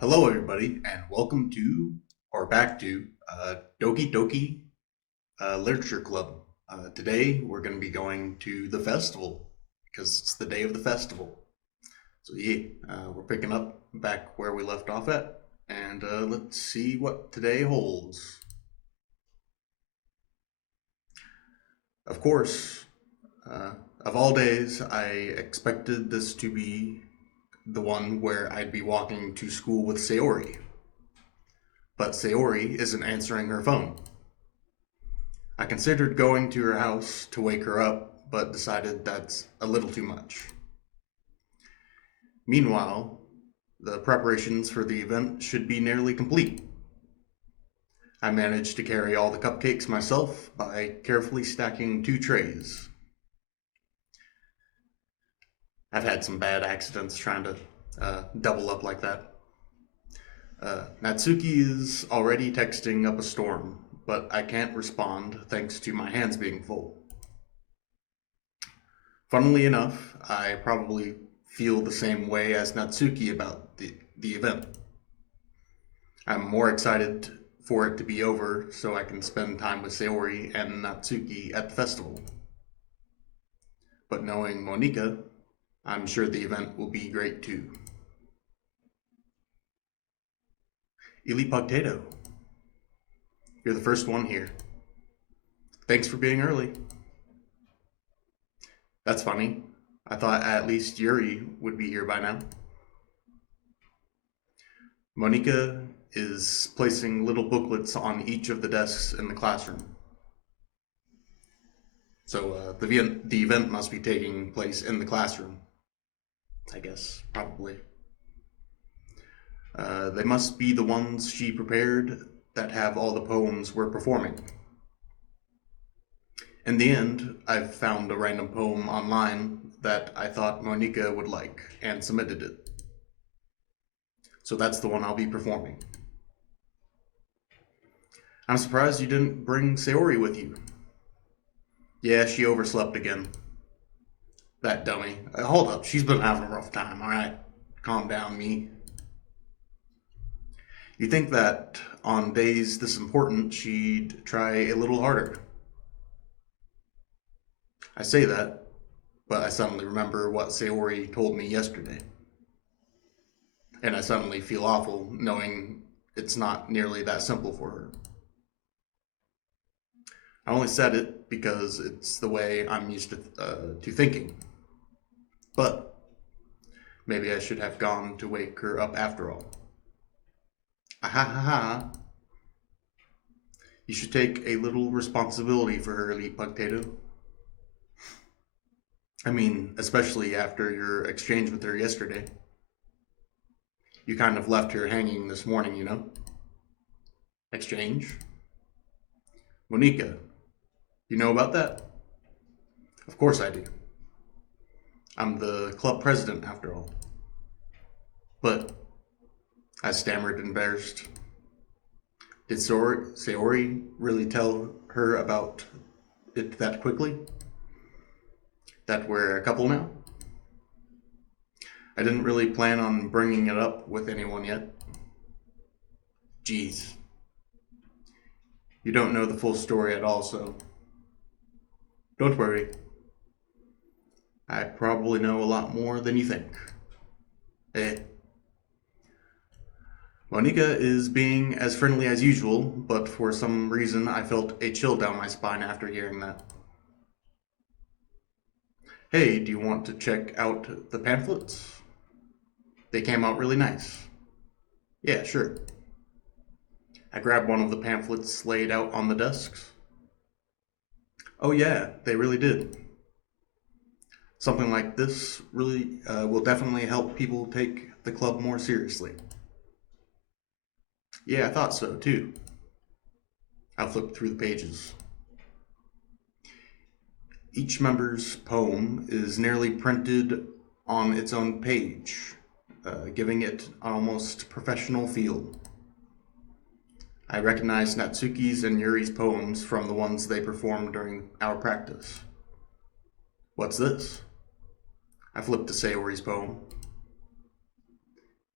Hello, everybody, and welcome to, or back to, Doki Doki Literature Club. Today, we're going to be going to the festival because it's the day of the festival. So, yeah, we're picking up back where we left off at, and let's see what today holds. Of course, uh, of all days, I expected this to be the one where I'd be walking to school with Sayori. But Sayori isn't answering her phone. I considered going to her house to wake her up, but decided that's a little too much. Meanwhile, the preparations for the event should be nearly complete. I managed to carry all the cupcakes myself by carefully stacking 2 trays. I've had some bad accidents trying to double up like that. Natsuki is already texting up a storm, but I can't respond thanks to my hands being full. Funnily enough, I probably feel the same way as Natsuki about the event. I'm more excited for it to be over so I can spend time with Sayori and Natsuki at the festival. But knowing Monika, I'm sure the event will be great too. Ili Pogtato, you're the first one here. Thanks for being early. That's funny. I thought at least Yuri would be here by now. Monika is placing little booklets on each of the desks in the classroom. So the event must be taking place in the classroom, I guess, probably. They must be the ones she prepared that have all the poems we're performing. In the end, I've found a random poem online that I thought Monika would like and submitted it. So that's the one I'll be performing. I'm surprised you didn't bring Sayori with you. Yeah, she overslept again. That dummy. Hold up, she's been having a rough time, alright? Calm down, me. You think that on days this important, she'd try a little harder. I say that, but I suddenly remember what Sayori told me yesterday. And I suddenly feel awful knowing it's not nearly that simple for her. I only said it because it's the way I'm used to thinking. But maybe I should have gone to wake her up after all. Ah ha ha ha. You should take a little responsibility for her, Elite Potato. I mean, especially after your exchange with her yesterday. You kind of left her hanging this morning, you know? Exchange? Monika, you know about that? Of course I do. I'm the club president, after all. But, I stammered, embarrassed. Did Sayori really tell her about it that quickly? That we're a couple now? I didn't really plan on bringing it up with anyone yet. Geez. You don't know the full story at all, so don't worry. I probably know a lot more than you think. Eh. Monika is being as friendly as usual, but for some reason I felt a chill down my spine after hearing that. Hey, do you want to check out the pamphlets? They came out really nice. Yeah, sure. I grabbed one of the pamphlets laid out on the desks. Oh, yeah, they really did. Something like this really will definitely help people take the club more seriously. Yeah, I thought so too. I flipped through the pages. Each member's poem is nearly printed on its own page, giving it an almost professional feel. I recognize Natsuki's and Yuri's poems from the ones they performed during our practice. What's this? I flipped to Sayori's poem.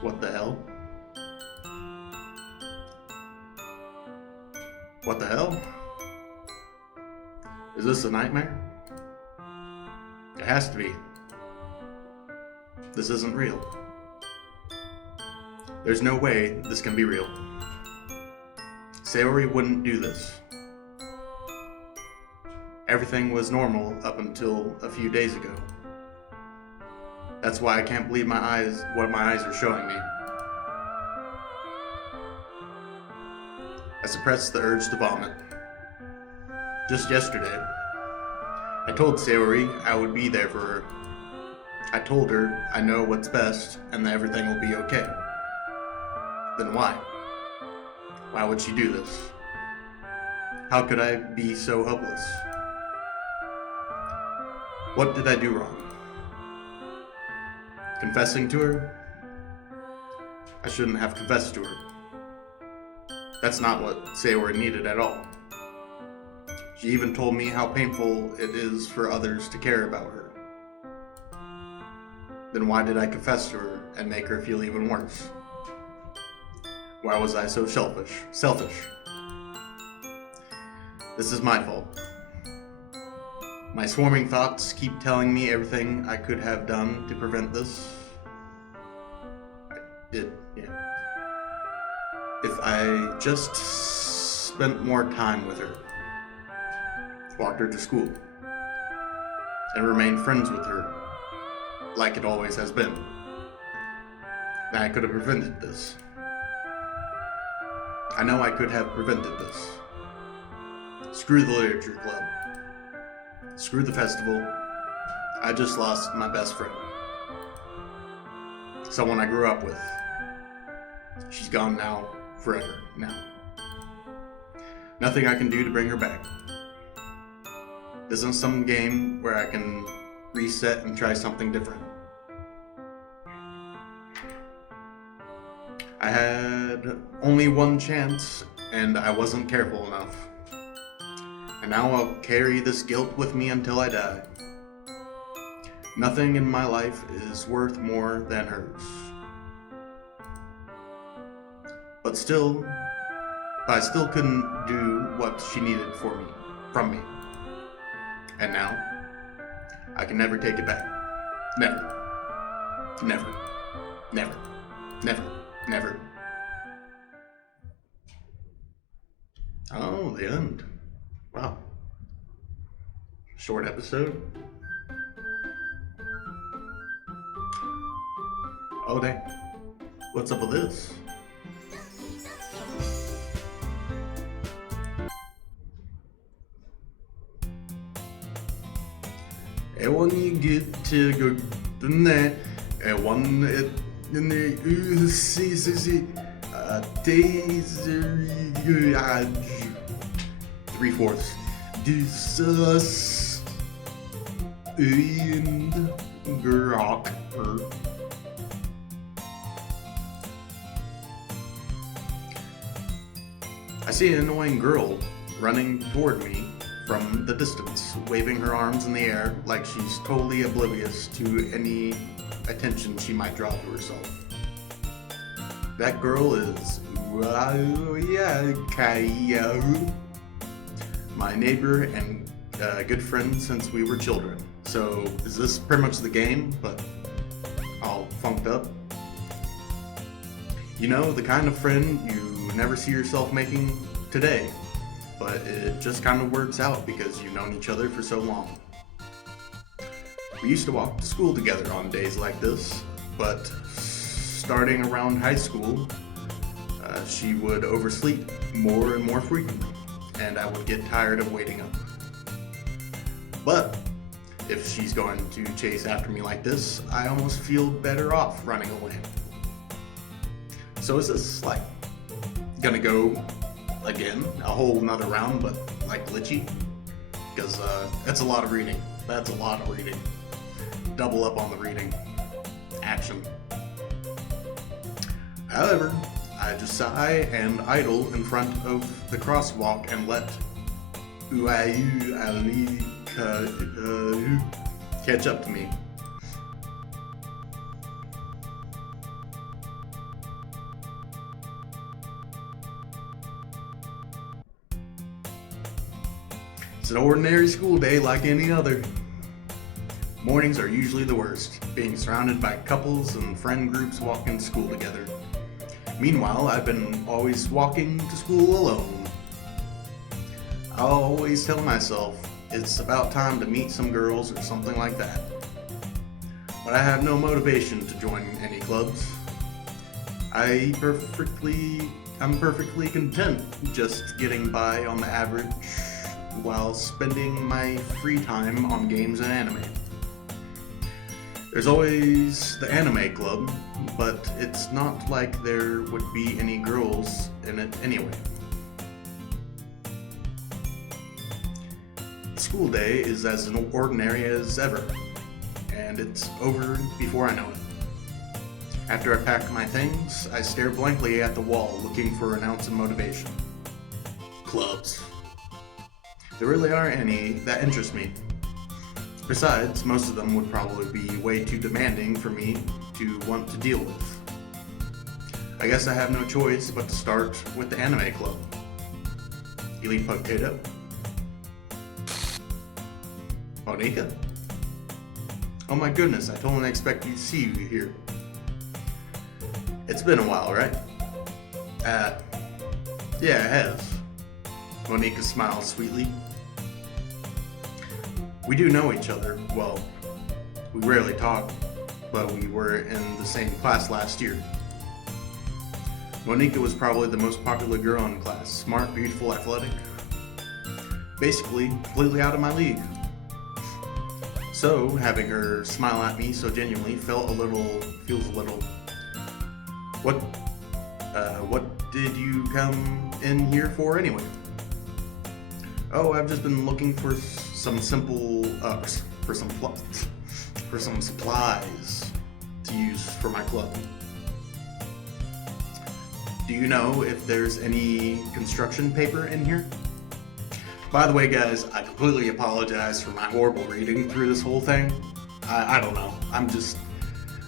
What the hell? What the hell? Is this a nightmare? It has to be. This isn't real. There's no way this can be real. Sayori wouldn't do this. Everything was normal up until a few days ago. That's why I can't believe my eyes, what my eyes are showing me. I suppressed the urge to vomit. Just yesterday, I told Sayori I would be there for her. I told her I know what's best and that everything will be okay. Then why? Why would she do this? How could I be so hopeless? What did I do wrong? Confessing to her? I shouldn't have confessed to her. That's not what Sayori needed at all. She even told me how painful it is for others to care about her. Then why did I confess to her and make her feel even worse? Why was I so selfish? This is my fault. My swarming thoughts keep telling me everything I could have done to prevent this. I did, yeah. If I just spent more time with her, walked her to school, and remained friends with her, like it always has been, then I could have prevented this. I know I could have prevented this. Screw the literature club. Screw the festival. I just lost my best friend. Someone I grew up with. She's gone now, forever now. Nothing I can do to bring her back. This isn't some game where I can reset and try something different. I had only one chance, and I wasn't careful enough. And now I'll carry this guilt with me until I die. Nothing in my life is worth more than hers. But I still couldn't do what she needed from me. And now, I can never take it back. Never. Never. Never. Never. Never. Oh, the end. Wow. Short episode. Oh, dang. What's up with this? And when you get to go in there, and one in the three-fourths. Jesus and Grocker. I see an annoying girl running toward me from the distance, waving her arms in the air like she's totally oblivious to any attention she might draw to herself. That girl is my neighbor and good friend since we were children. So is this pretty much the game, but all funked up? You know, the kind of friend you never see yourself making today, but it just kind of works out because you've known each other for so long. We used to walk to school together on days like this, but starting around high school, she would oversleep more and more frequently, and I would get tired of waiting up. But if she's going to chase after me like this, I almost feel better off running away. So is this like gonna go again, a whole nother round, but like glitchy? Because that's a lot of reading. That's a lot of reading. Double up on the reading. Action. However, I just sigh and idle in front of the crosswalk and let catch up to me. It's an ordinary school day like any other. Mornings are usually the worst, being surrounded by couples and friend groups walking to school together. Meanwhile, I've been always walking to school alone. I'll always tell myself it's about time to meet some girls or something like that. But I have no motivation to join any clubs. I'm perfectly content just getting by on the average while spending my free time on games and anime. There's always the anime club, but it's not like there would be any girls in it anyway. The school day is as ordinary as ever, and it's over before I know it. After I pack my things, I stare blankly at the wall looking for an ounce of motivation. Clubs. There really aren't any that interest me. Besides, most of them would probably be way too demanding for me to want to deal with. I guess I have no choice but to start with the anime club. Elite Potato. Monika? Oh my goodness, I totally expected to see you here. It's been a while, right? Yeah, it has. Monika smiles sweetly. We do know each other. Well, we rarely talk, but we were in the same class last year. Monika was probably the most popular girl in class. Smart, beautiful, athletic. Basically, completely out of my league. So, having her smile at me so genuinely feels a little. What did you come in here for anyway? Oh, I've just been looking for some for some supplies to use for my club. Do you know if there's any construction paper in here? By the way, guys, I completely apologize for my horrible reading through this whole thing. I don't know.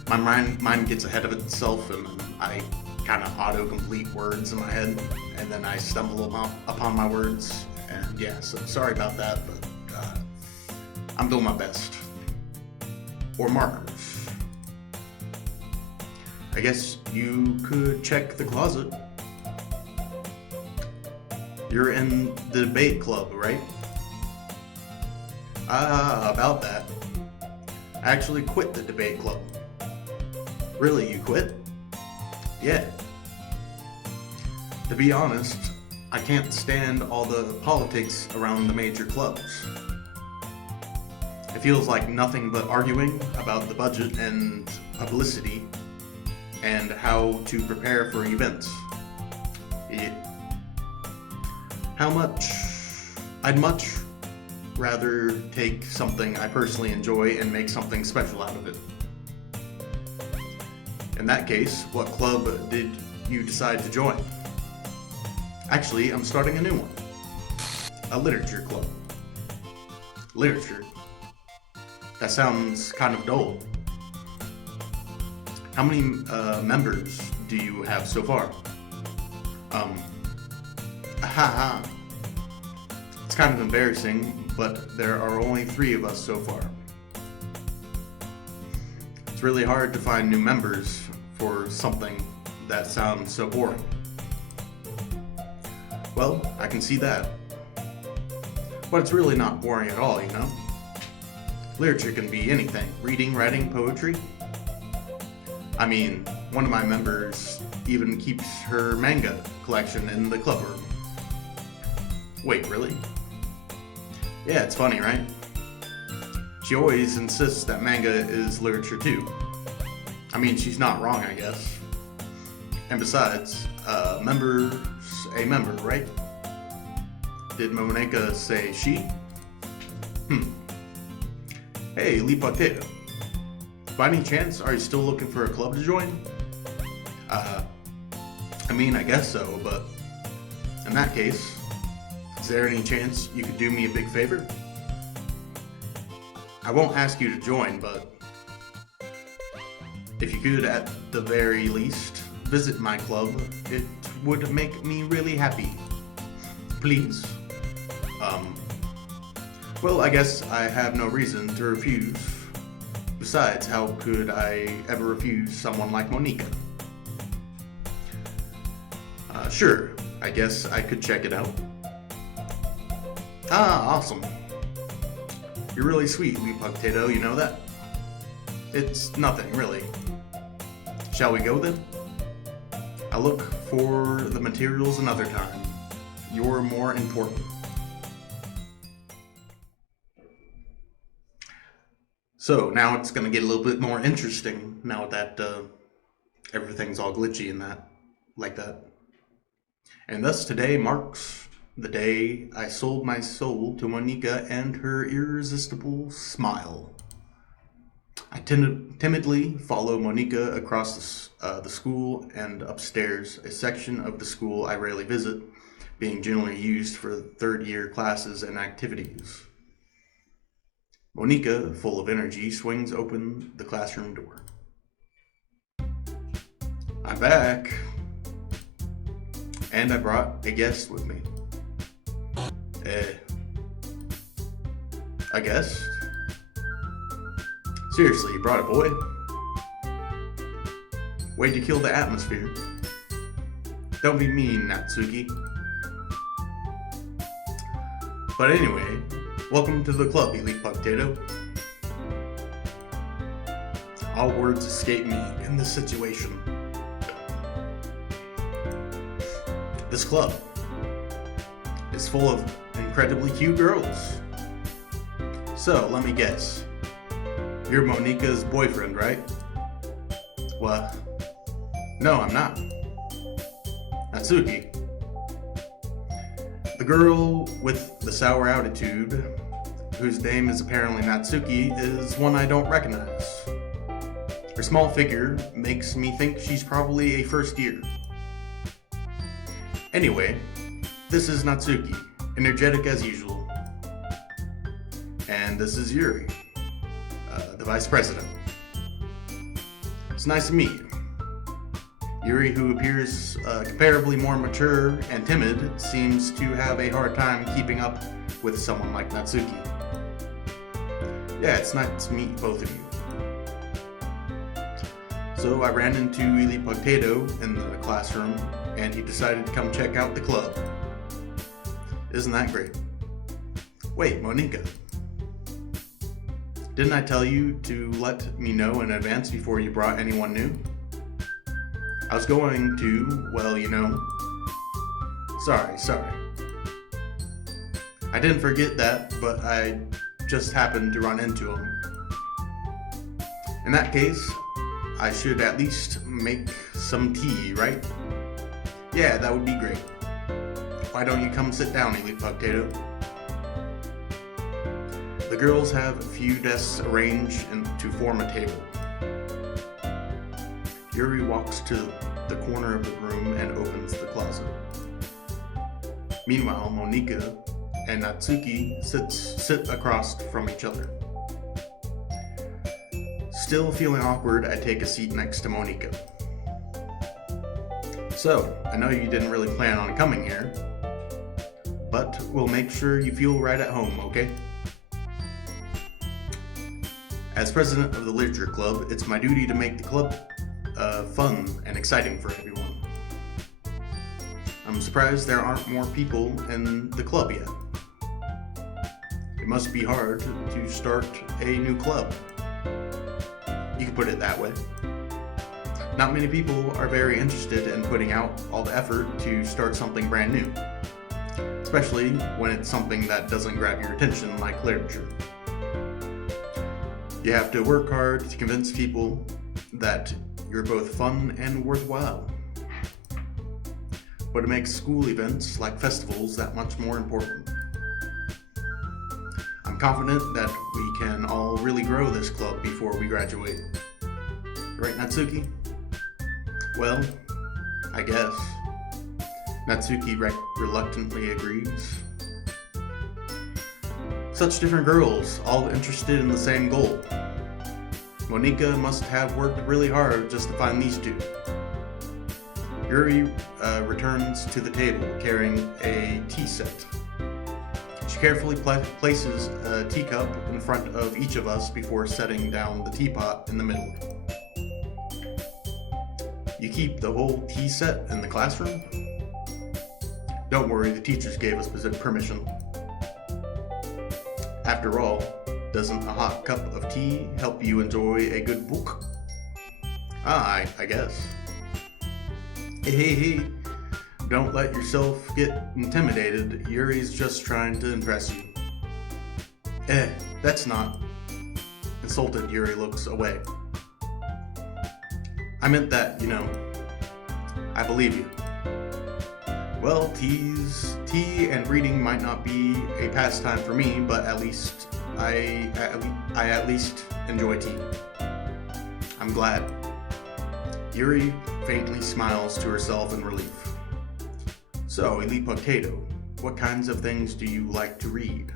My mind gets ahead of itself, and I kind of autocomplete words in my head, and then I stumble upon my words. And yeah, so sorry about that, but I'm doing my best. Or markers. I guess you could check the closet. You're in the debate club, right? About that. I actually quit the debate club. Really, you quit? Yeah. To be honest, I can't stand all the politics around the major clubs. It feels like nothing but arguing about the budget and publicity and how to prepare for events. I'd much rather take something I personally enjoy and make something special out of it. In that case, what club did you decide to join? Actually, I'm starting a new one. A literature club. Literature? That sounds kind of dull. How many members do you have so far? It's kind of embarrassing, but there are only 3 of us so far. It's really hard to find new members for something that sounds so boring. Well, I can see that. But it's really not boring at all, you know? Literature can be anything. Reading, writing, poetry. I mean, one of my members even keeps her manga collection in the club room. Wait, really? Yeah, it's funny, right? She always insists that manga is literature too. I mean, she's not wrong, I guess. And besides, a member, right? Did Monika say she? Hey, Lipotero. By any chance, are you still looking for a club to join? I mean, I guess so, but in that case, is there any chance you could do me a big favor? I won't ask you to join, but if you could, at the very least, visit my club, it would make me really happy. Please. Well, I guess I have no reason to refuse. Besides, how could I ever refuse someone like Monica? Sure, I guess I could check it out. Ah, awesome. You're really sweet, wee potato, you know that? It's nothing, really. Shall we go then? I'll look for the materials another time. You're more important. So now it's going to get a little bit more interesting now that everything's all glitchy and that, like that. And thus today marks the day I sold my soul to Monica and her irresistible smile. I timidly follow Monica across the school and upstairs, a section of the school I rarely visit, being generally used for third-year classes and activities. Monica, full of energy, swings open the classroom door. I'm back. And I brought a guest with me. A guest? Seriously, you brought a boy? Way to kill the atmosphere. Don't be mean, Natsuki. But anyway, welcome to the club, Elite Potato. All words escape me in this situation. This club is full of incredibly cute girls. So, let me guess. You're Monica's boyfriend, right? What? No, I'm not. Natsuki. The girl with the sour attitude, whose name is apparently Natsuki, is one I don't recognize. Her small figure makes me think she's probably a first year. Anyway, this is Natsuki, energetic as usual. And this is Yuri, the vice president. It's nice to meet you. Yuri, who appears comparably more mature and timid, seems to have a hard time keeping up with someone like Natsuki. Yeah, it's nice to meet both of you. So I ran into Elite Potato in the classroom, and he decided to come check out the club. Isn't that great? Wait, Monica. Didn't I tell you to let me know in advance before you brought anyone new? I was going to, well, you know. Sorry. I didn't forget that, but I just happened to run into him. In that case, I should at least make some tea, right? Yeah, that would be great. Why don't you come sit down, Elite Potato? The girls have a few desks arranged to form a table. Yuri walks to the corner of the room and opens the closet. Meanwhile, Monica and Natsuki sit across from each other. Still feeling awkward, I take a seat next to Monica. So, I know you didn't really plan on coming here, but we'll make sure you feel right at home, okay? As president of the Literature Club, it's my duty to make the club fun and exciting for everyone. I'm surprised there aren't more people in the club yet. It must be hard to start a new club. You could put it that way. Not many people are very interested in putting out all the effort to start something brand new, especially when it's something that doesn't grab your attention like literature. You have to work hard to convince people that you're both fun and worthwhile. But it makes school events like festivals that much more important. I'm confident that we can all really grow this club before we graduate. Right, Natsuki? Well, I guess. Natsuki reluctantly agrees. Such different girls, all interested in the same goal. Monica must have worked really hard just to find these two. Yuri returns to the table carrying a tea set. She She carefully places a teacup in front of each of us before setting down the teapot in the middle. You keep the whole tea set in the classroom? Don't worry, the teachers gave us permission. After all, doesn't a hot cup of tea help you enjoy a good book? I guess. Hey. Don't let yourself get intimidated. Yuri's just trying to impress you. That's not. Insulted, Yuri looks away. I meant that, I believe you. Well, tea and reading might not be a pastime for me, but at least I at least enjoy tea. I'm glad. Yuri faintly smiles to herself in relief. So, Elite Potato, what kinds of things do you like to read?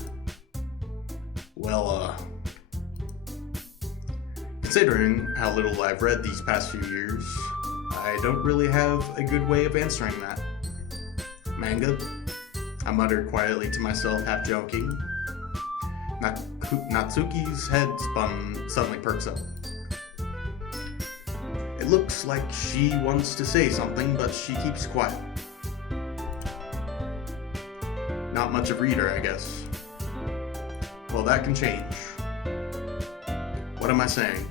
Well, considering how little I've read these past few years, I don't really have a good way of answering that. Manga? I muttered quietly to myself, half joking. Natsuki's head suddenly perks up. It looks like she wants to say something, but she keeps quiet. Not much of a reader, I guess. Well, that can change. What am I saying?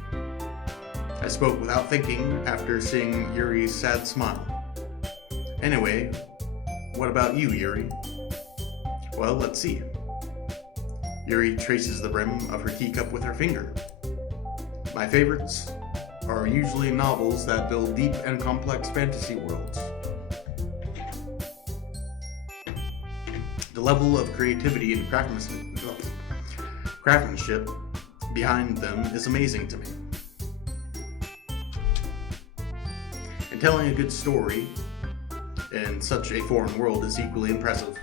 I spoke without thinking after seeing Yuri's sad smile. Anyway, what about you, Yuri? Well, let's see. Yuri traces the rim of her teacup with her finger. My favorites are usually novels that build deep and complex fantasy worlds. The level of creativity and craftsmanship behind them is amazing to me. And telling a good story in such a foreign world is equally impressive.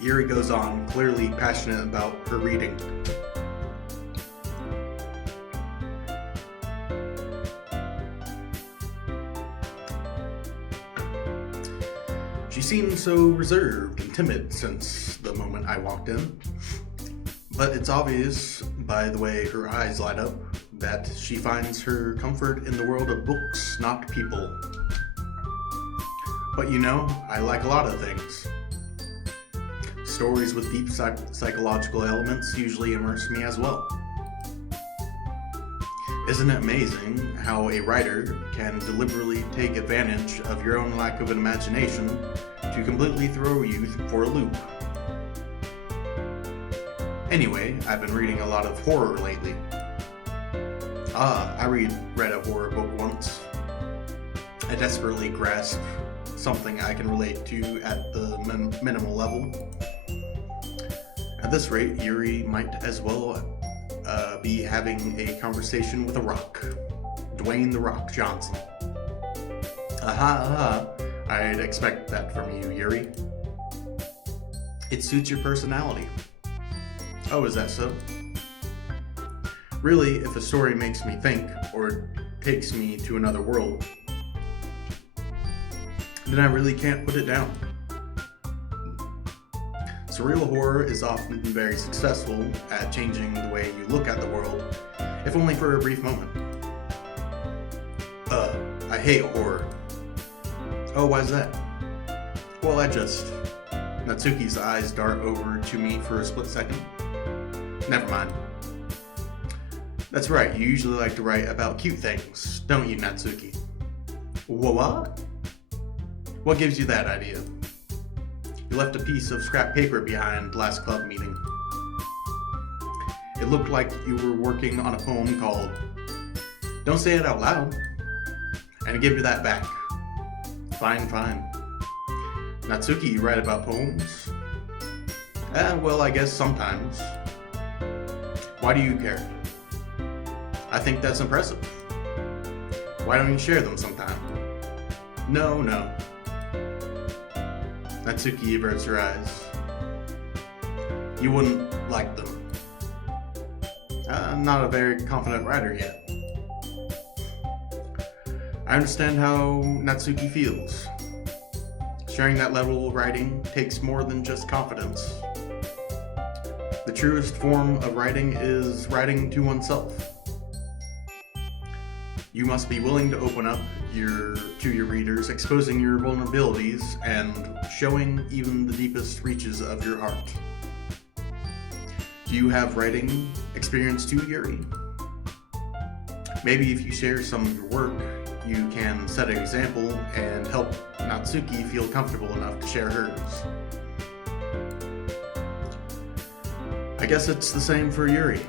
Yuri goes on, clearly passionate about her reading. She seemed so reserved and timid since the moment I walked in, but it's obvious by the way her eyes light up that she finds her comfort in the world of books, not people. But I like a lot of things. Stories with deep psychological elements usually immerse me as well. Isn't it amazing how a writer can deliberately take advantage of your own lack of an imagination to completely throw you for a loop? Anyway, I've been reading a lot of horror lately. I read a horror book once. I desperately grasp something I can relate to at the minimal level. At this rate, Yuri might as well be having a conversation with a rock. Dwayne "The Rock" Johnson. I'd expect that from you, Yuri. It suits your personality. Oh, is that so? Really, if a story makes me think, or takes me to another world, then I really can't put it down. Surreal horror is often very successful at changing the way you look at the world, if only for a brief moment. I hate horror. Oh, why's that? Well, Natsuki's eyes dart over to me for a split second. Never mind. That's right, you usually like to write about cute things, don't you, Natsuki? What? What gives you that idea? You left a piece of scrap paper behind last club meeting. It looked like you were working on a poem called Don't Say It Out Loud. And I give you that back. Fine. Natsuki, you write about poems? Well, I guess sometimes. Why do you care? I think that's impressive. Why don't you share them sometime? No. Natsuki averts her eyes. You wouldn't like them. I'm not a very confident writer yet. I understand how Natsuki feels. Sharing that level of writing takes more than just confidence. The truest form of writing is writing to oneself. You must be willing to open up to your readers, exposing your vulnerabilities and showing even the deepest reaches of your heart. Do you have writing experience too, Yuri? Maybe if you share some of your work, you can set an example and help Natsuki feel comfortable enough to share hers. I guess it's the same for Yuri.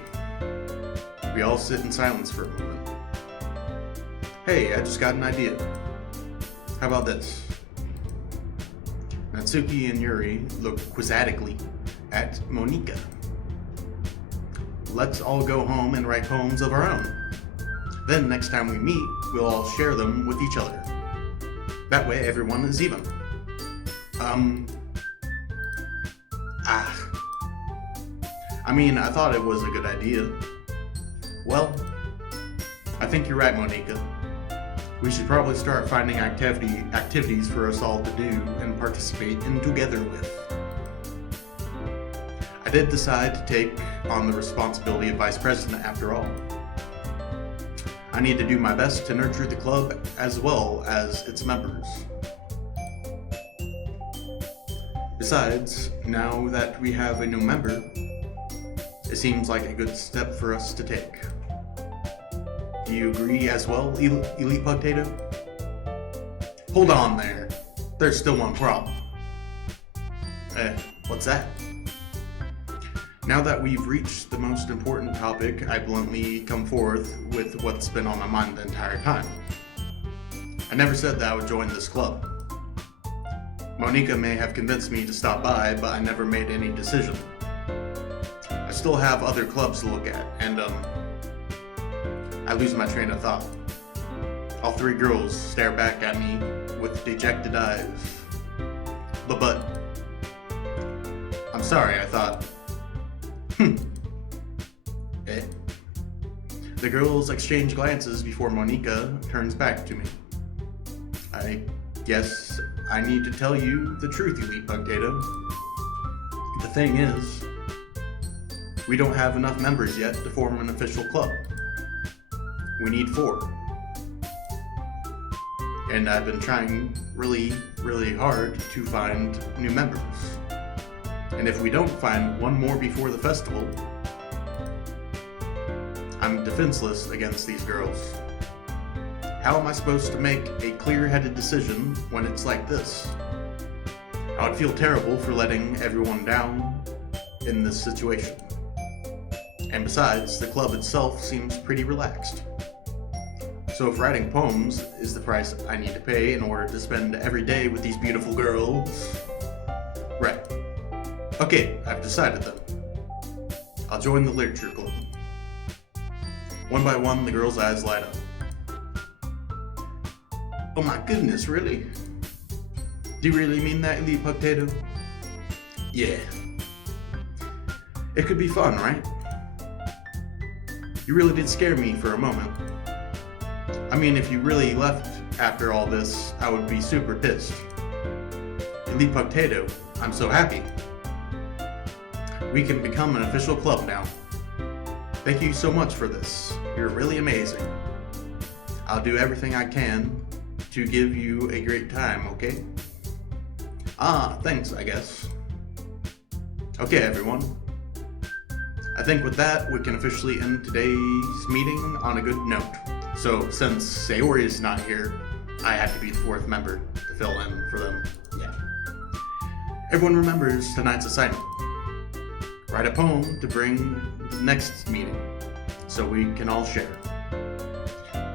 We all sit in silence for a moment. Hey, I just got an idea. How about this? Natsuki and Yuri look quizzically at Monika. Let's all go home and write poems of our own. Then next time we meet, we'll all share them with each other. That way everyone is even. I thought it was a good idea. Well, I think you're right, Monika. We should probably start finding activities for us all to do and participate in together with. I did decide to take on the responsibility of vice president after all. I need to do my best to nurture the club as well as its members. Besides, now that we have a new member, it seems like a good step for us to take. Do you agree as well, Elite Potato? Hold on there. There's still one problem. What's that? Now that we've reached the most important topic, I bluntly come forth with what's been on my mind the entire time. I never said that I would join this club. Monika may have convinced me to stop by, but I never made any decision. I still have other clubs to look at, and I lose my train of thought. All three girls stare back at me with dejected eyes. But, I'm sorry, I thought. The girls exchange glances before Monika turns back to me. I guess I need to tell you the truth, Elite Potato. The thing is, we don't have enough members yet to form an official club. We need 4. And I've been trying really, really hard to find new members. And if we don't find one more before the festival, I'm defenseless against these girls. How am I supposed to make a clear-headed decision when it's like this? I would feel terrible for letting everyone down in this situation. And besides, the club itself seems pretty relaxed. So if writing poems is the price I need to pay in order to spend every day with these beautiful girls... Right. Okay, I've decided then. I'll join the literature club. One by one, the girls' eyes light up. Oh my goodness, really? Do you really mean that, Elite Potato? Yeah. It could be fun, right? You really did scare me for a moment. I mean, if you really left after all this, I would be super pissed. Elite Potato, I'm so happy. We can become an official club now. Thank you so much for this. You're really amazing. I'll do everything I can to give you a great time, okay? Thanks, I guess. Okay, everyone. I think with that, we can officially end today's meeting on a good note. So, since Sayori is not here, I have to be the 4th member to fill in for them. Yeah. Everyone remembers tonight's assignment. Write a poem to bring the next meeting, so we can all share.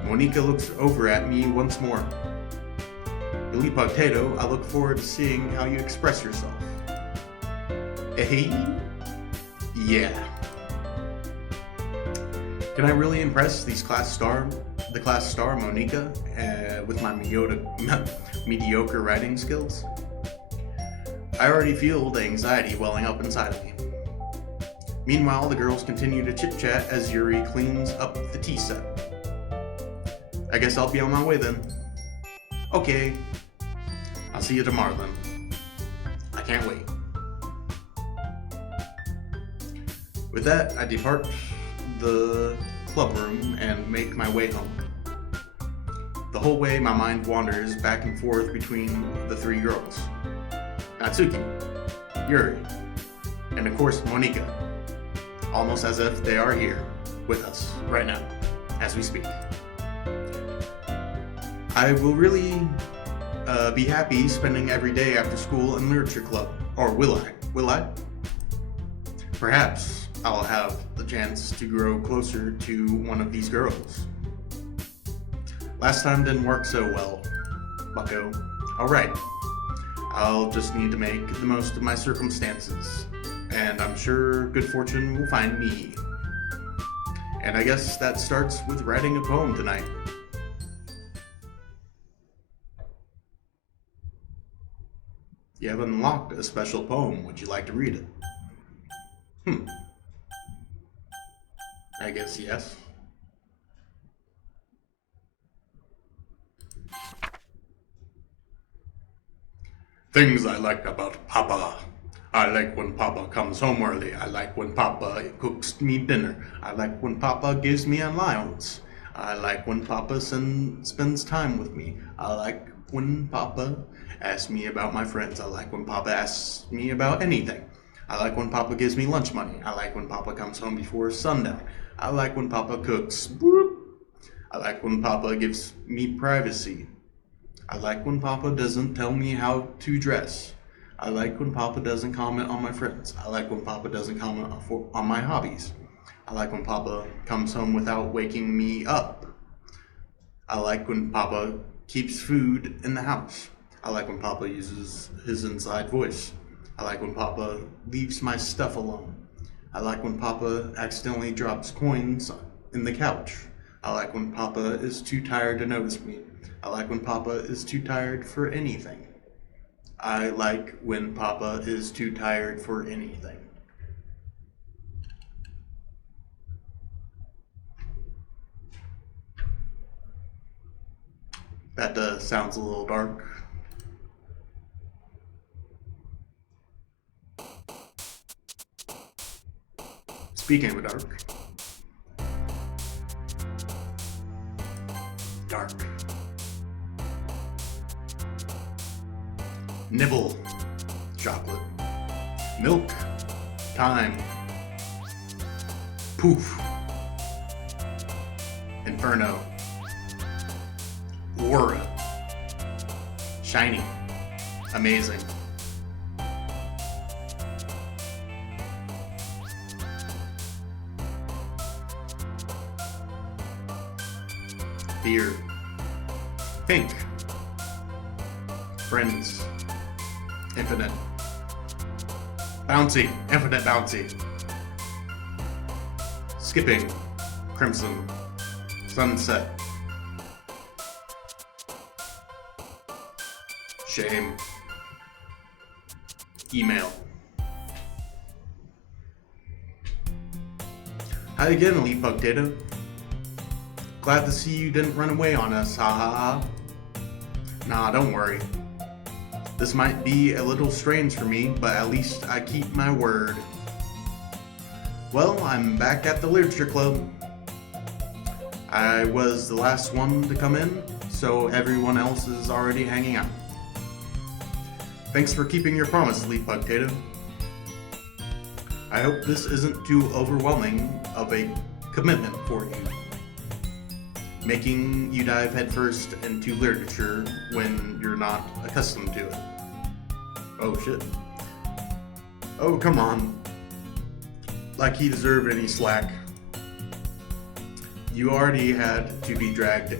Monika looks over at me once more. Elite Potato, I look forward to seeing how you express yourself. Hey? Yeah. Can I really impress the class star Monika with my mediocre writing skills? I already feel the anxiety welling up inside of me. Meanwhile, the girls continue to chit-chat as Yuri cleans up the tea set. I guess I'll be on my way then. Okay, I'll see you tomorrow then. can't wait. With that, I depart the club room and make my way home. The whole way, my mind wanders back and forth between the three girls. Natsuki, Yuri, and of course Monika. Almost as if they are here with us right now, as we speak. I will really be happy spending every day after school in literature club. Or will I? Will I? Perhaps I'll have the chance to grow closer to one of these girls. Last time didn't work so well, bucko. Alright, I'll just need to make the most of my circumstances, and I'm sure good fortune will find me. And I guess that starts with writing a poem tonight. You have unlocked a special poem. Would you like to read it? I guess yes. Things I like about Papa. I like when Papa comes home early. I like when Papa cooks me dinner. I like when Papa gives me allowance. I like when Papa spends time with me. I like when Papa asks me about my friends. I like when Papa asks me about anything. I like when Papa gives me lunch money. I like when Papa comes home before sundown. I like when Papa cooks. Boop. I like when Papa gives me privacy. I like when Papa doesn't tell me how to dress. I like when Papa doesn't comment on my friends. I like when Papa doesn't comment on my hobbies. I like when Papa comes home without waking me up. I like when Papa keeps food in the house. I like when Papa uses his inside voice. I like when Papa leaves my stuff alone. I like when Papa accidentally drops coins in the couch. I like when Papa is too tired to notice me. I like when Papa is too tired for anything. I like when Papa is too tired for anything. That sounds a little dark. Speaking of dark. Dark. Nibble. Chocolate. Milk. Time. Poof. Inferno. Aura. Shiny. Amazing. Fear. Pink. Friends. Infinite. Bouncy. Infinite bouncy. Skipping. Crimson. Sunset. Shame. Email. Hi again, Elite Bug Data. Glad to see you didn't run away on us, ha ha ha. Nah, don't worry. This might be a little strange for me, but at least I keep my word. Well, I'm back at the Literature Club. I was the last one to come in, so everyone else is already hanging out. Thanks for keeping your promise, Elite Bug Data. I hope this isn't too overwhelming of a commitment for you, making you dive headfirst into literature when you're not accustomed to it. Oh shit. Oh, come on. Like he deserved any slack. You already had to be dragged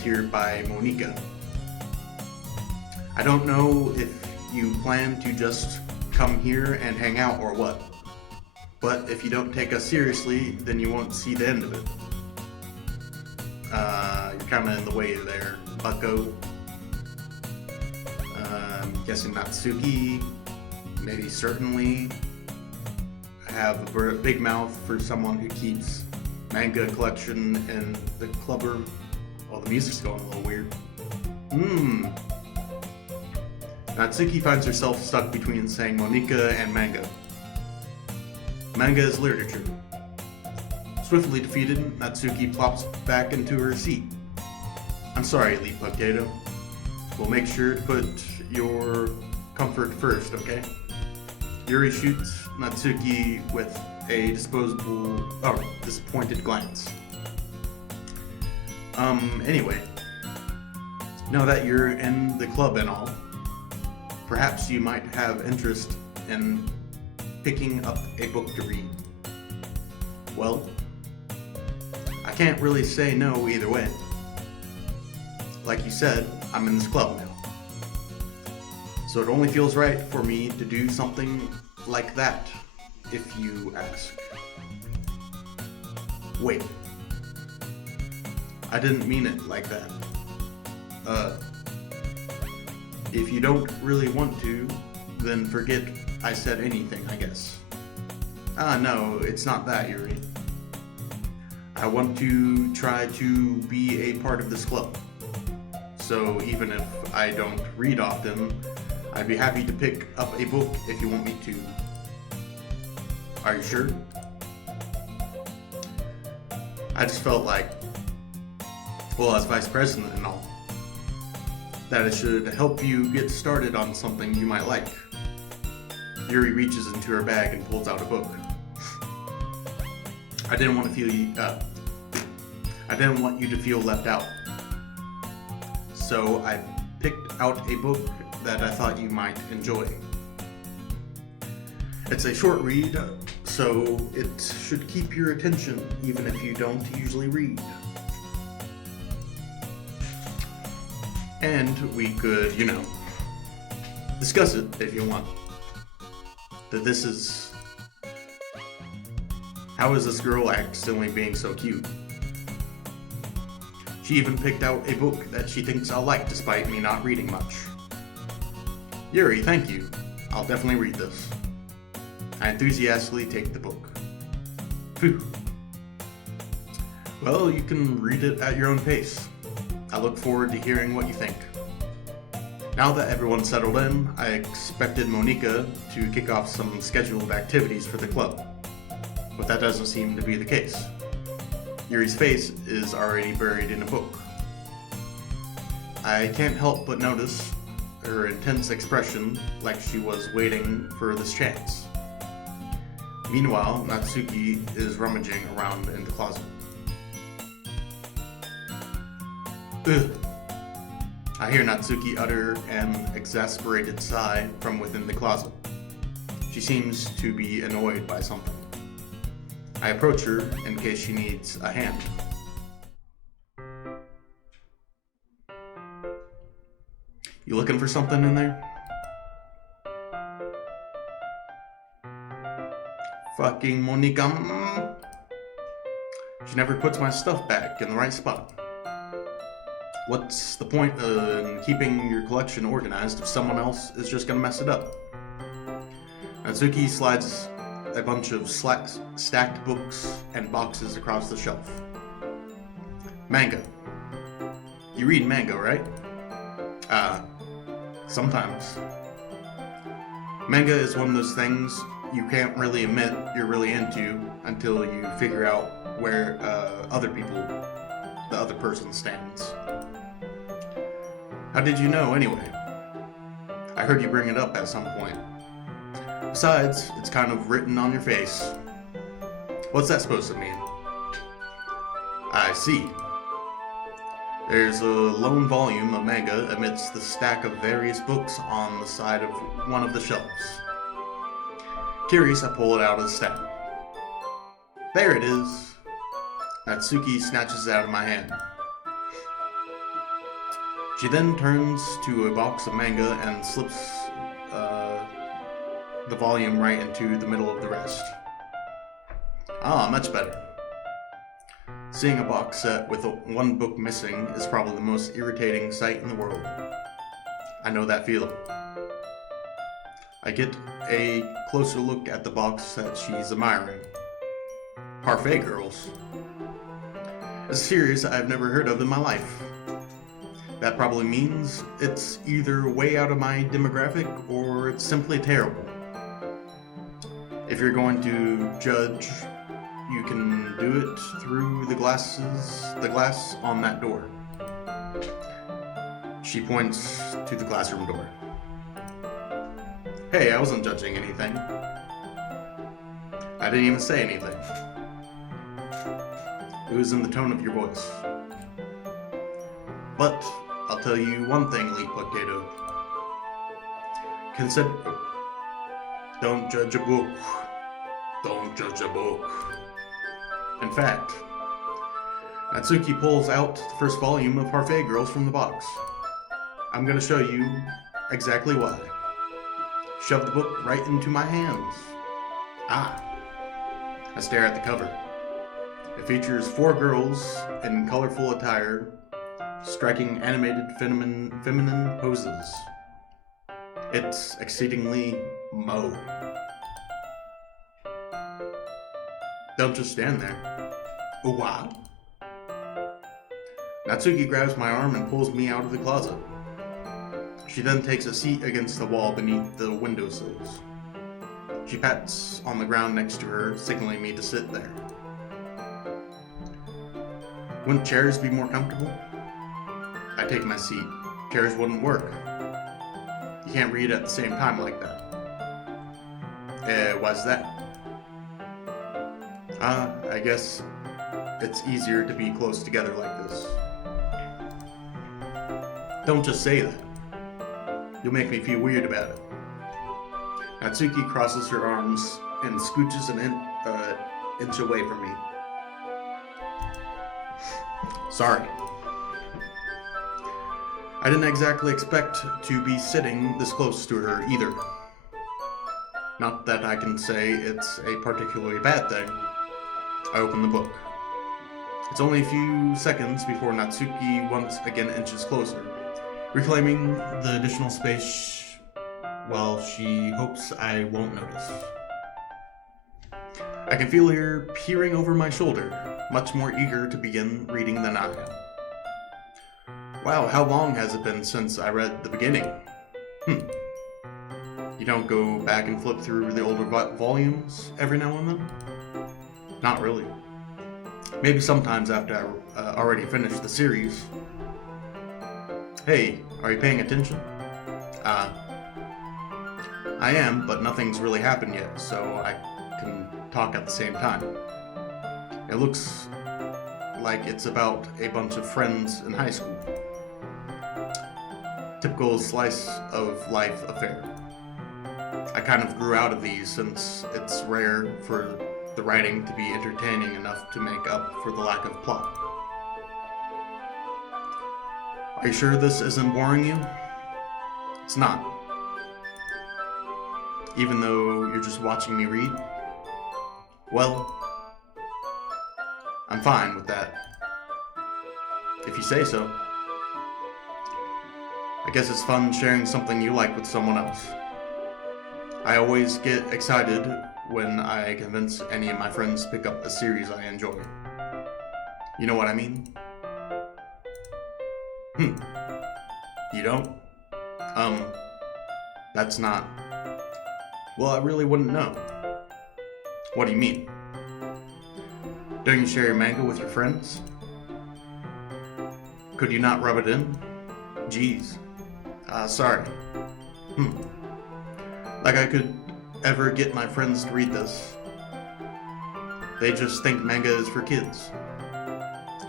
here by Monika. I don't know if you plan to just come here and hang out or what, but if you don't take us seriously, then you won't see the end of it. You're kind of in the way there, bucko. I'm guessing Natsuki, maybe certainly. I have a big mouth for someone who keeps manga collection in the clubber. Oh, the music's going a little weird. Natsuki finds herself stuck between saying Monika and manga. Manga is literature. Swiftly defeated, Natsuki plops back into her seat. I'm sorry, Elite Potato. We'll make sure to put your comfort first, okay? Yuri shoots Natsuki with a disappointed glance. Anyway, now that you're in the club and all, perhaps you might have interest in picking up a book to read. Well, I can't really say no either way. Like you said, I'm in this club now. So it only feels right for me to do something like that, if you ask. Wait. I didn't mean it like that. If you don't really want to, then forget I said anything, I guess. No, it's not that, Yuri. I want to try to be a part of this club. So even if I don't read often, I'd be happy to pick up a book if you want me to. Are you sure? I just felt like, well, as vice president and all, that it should help you get started on something you might like. Yuri reaches into her bag and pulls out a book. I didn't want you to feel left out. So I picked out a book that I thought you might enjoy. It's a short read, so it should keep your attention even if you don't usually read. And we could, discuss it if you want. How is this girl accidentally being so cute? She even picked out a book that she thinks I'll like despite me not reading much. Yuri, thank you. I'll definitely read this. I enthusiastically take the book. Phew. Well, you can read it at your own pace. I look forward to hearing what you think. Now that everyone's settled in, I expected Monika to kick off some scheduled activities for the club, but that doesn't seem to be the case. Yuri's face is already buried in a book. I can't help but notice her intense expression, like she was waiting for this chance. Meanwhile, Natsuki is rummaging around in the closet. Ugh. I hear Natsuki utter an exasperated sigh from within the closet. She seems to be annoyed by something. I approach her in case she needs a hand. You looking for something in there? Fucking Monika. She never puts my stuff back in the right spot. What's the point in keeping your collection organized if someone else is just gonna mess it up? Natsuki slides a bunch of stacked books and boxes across the shelf. Manga. You read manga, right? Sometimes. Manga is one of those things you can't really admit you're really into until you figure out where the other person stands. How did you know, anyway? I heard you bring it up at some point. Besides, it's kind of written on your face. What's that supposed to mean? I see. There's a lone volume of manga amidst the stack of various books on the side of one of the shelves. Curious, I pull it out of the stack. There it is. Natsuki snatches it out of my hand. She then turns to a box of manga and slips the volume right into the middle of the rest. Ah, much better. Seeing a box set with one book missing is probably the most irritating sight in the world. I know that feeling. I get a closer look at the box that she's admiring. Parfait Girls. A series I've never heard of in my life. That probably means it's either way out of my demographic or it's simply terrible. If you're going to judge, you can do it through the glass on that door. She points to the classroom door. Hey, I wasn't judging anything. I didn't even say anything. It was in the tone of your voice. But I'll tell you one thing, Elite Potato. Consider... Don't judge a book. Don't judge a book. In fact, Natsuki pulls out the first volume of Parfait Girls from the box. I'm gonna show you exactly why. Shove the book right into my hands. Ah. I stare at the cover. It features 4 girls in colorful attire, striking animated feminine poses. It's exceedingly Mo. Don't just stand there. Oh, wow. Natsuki grabs my arm and pulls me out of the closet. She then takes a seat against the wall beneath the windowsills. She pats on the ground next to her, signaling me to sit there. Wouldn't chairs be more comfortable? I take my seat. Chairs wouldn't work. You can't read at the same time like that. Why's that? I guess it's easier to be close together like this. Don't just say that. You'll make me feel weird about it. Natsuki crosses her arms and scooches an inch away from me. Sorry. I didn't exactly expect to be sitting this close to her either. Not that I can say it's a particularly bad thing. I open the book. It's only a few seconds before Natsuki once again inches closer, reclaiming the additional space while she hopes I won't notice. I can feel her peering over my shoulder, much more eager to begin reading than I am. Wow, how long has it been since I read the beginning? You don't go back and flip through the older volumes every now and then? Not really. Maybe sometimes after I already finished the series. Hey, are you paying attention? I am, but nothing's really happened yet, so I can talk at the same time. It looks like it's about a bunch of friends in high school. Typical slice of life affair. I kind of grew out of these since it's rare for the writing to be entertaining enough to make up for the lack of plot. Are you sure this isn't boring you? It's not. Even though you're just watching me read? Well, I'm fine with that. If you say so. I guess it's fun sharing something you like with someone else. I always get excited when I convince any of my friends to pick up a series I enjoy. You know what I mean? You don't? That's not... Well, I really wouldn't know. What do you mean? Don't you share your manga with your friends? Could you not rub it in? Jeez. Sorry. Like I could ever get my friends to read this. They just think manga is for kids.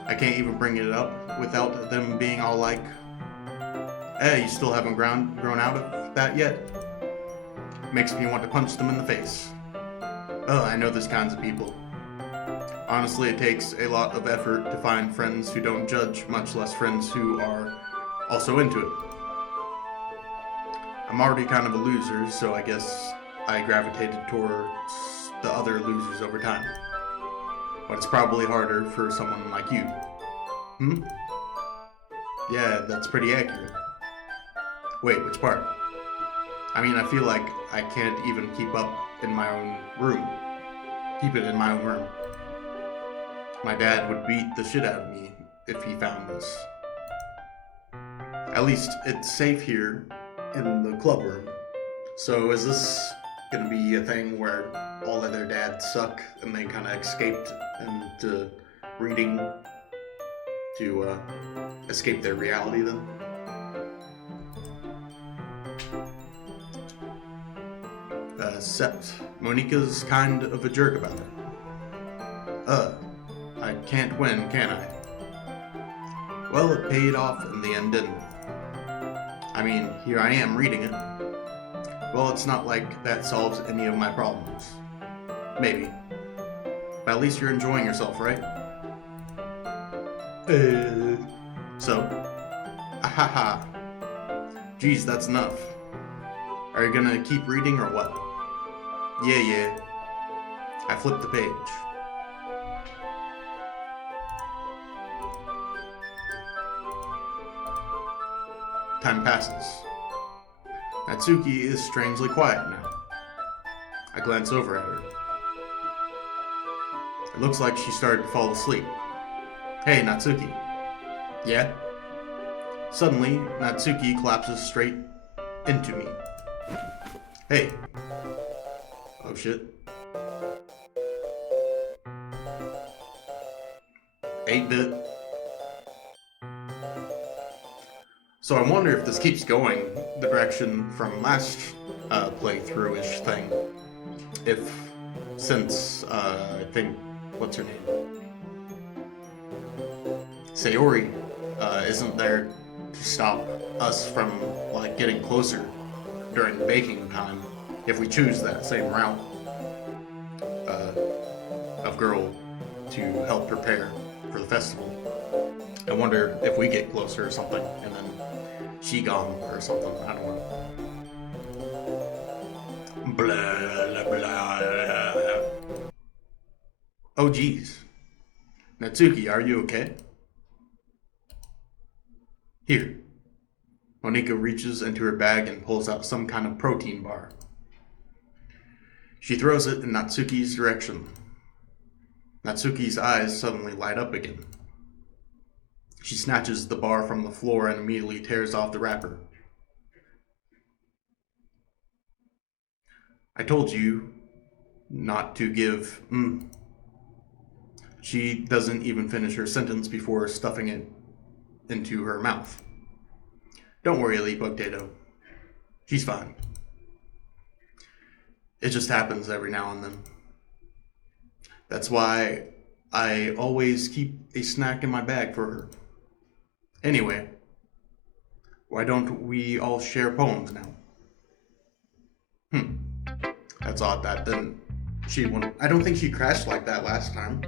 I can't even bring it up without them being all like, hey, you still haven't grown out of that yet? Makes me want to punch them in the face. Oh, I know those kinds of people. Honestly, it takes a lot of effort to find friends who don't judge, much less friends who are also into it. I'm already kind of a loser, so I guess I gravitated towards the other losers over time. But it's probably harder for someone like you. Yeah, that's pretty accurate. Wait, which part? I mean, I feel like I can't even keep it in my own room. My dad would beat the shit out of me if he found this. At least it's safe here in the club room. So is this gonna be a thing where all of their dads suck and they kind of escaped into reading to escape their reality then? Except Monica's kind of a jerk about it. I can't win, can I? Well, it paid off in the end, didn't it? I mean, here I am reading it. Well, it's not like that solves any of my problems. Maybe. But at least you're enjoying yourself, right? So, ahaha. Geez, that's enough. Are you gonna keep reading or what? Yeah. I flipped the page. Time passes. Natsuki is strangely quiet now. I glance over at her. It looks like she started to fall asleep. Hey, Natsuki. Yeah? Suddenly, Natsuki collapses straight into me. Hey. Oh shit. 8-bit. So I wonder if this keeps going the direction from last playthrough-ish thing. Since I think, what's her name? Sayori isn't there to stop us from like getting closer during baking time if we choose that same route of girl to help prepare for the festival. I wonder if we get closer or something and then she gone or something. I don't know. Blah, blah, blah. Oh geez. Natsuki, are you okay? Here. Monika reaches into her bag and pulls out some kind of protein bar. She throws it in Natsuki's direction. Natsuki's eyes suddenly light up again. She snatches the bar from the floor and immediately tears off the wrapper. I told you not to give. She doesn't even finish her sentence before stuffing it into her mouth. Don't worry, Elite Potato. She's fine. It just happens every now and then. That's why I always keep a snack in my bag for her. Anyway, why don't we all share poems now? That's odd. That didn't. I don't think she crashed like that last time.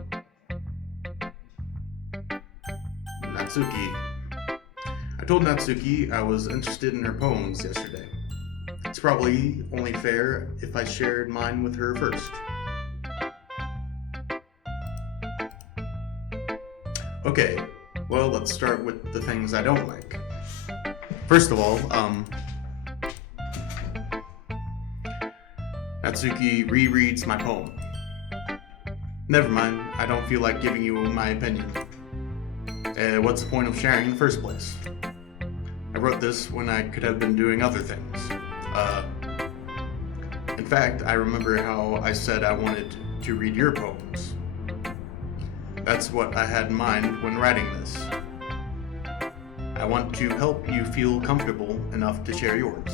Natsuki. I told Natsuki I was interested in her poems yesterday. It's probably only fair if I shared mine with her first. Okay, well, let's start with the things I don't like. First of all, Natsuki rereads my poem. Never mind, I don't feel like giving you my opinion. What's the point of sharing in the first place? I wrote this when I could have been doing other things. In fact, I remember how I said I wanted to read your poems. That's what I had in mind when writing this. I want to help you feel comfortable enough to share yours.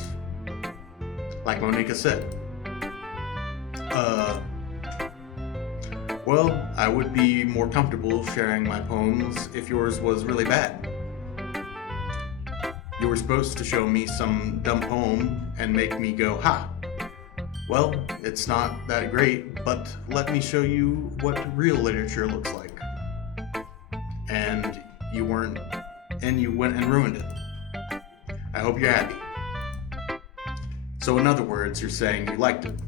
Like Monika said. Well, I would be more comfortable sharing my poems if yours was really bad. You were supposed to show me some dumb poem and make me go, ha! Well, it's not that great, but let me show you what real literature looks like. And you went and ruined it. I hope you're happy. So in other words, you're saying you liked it.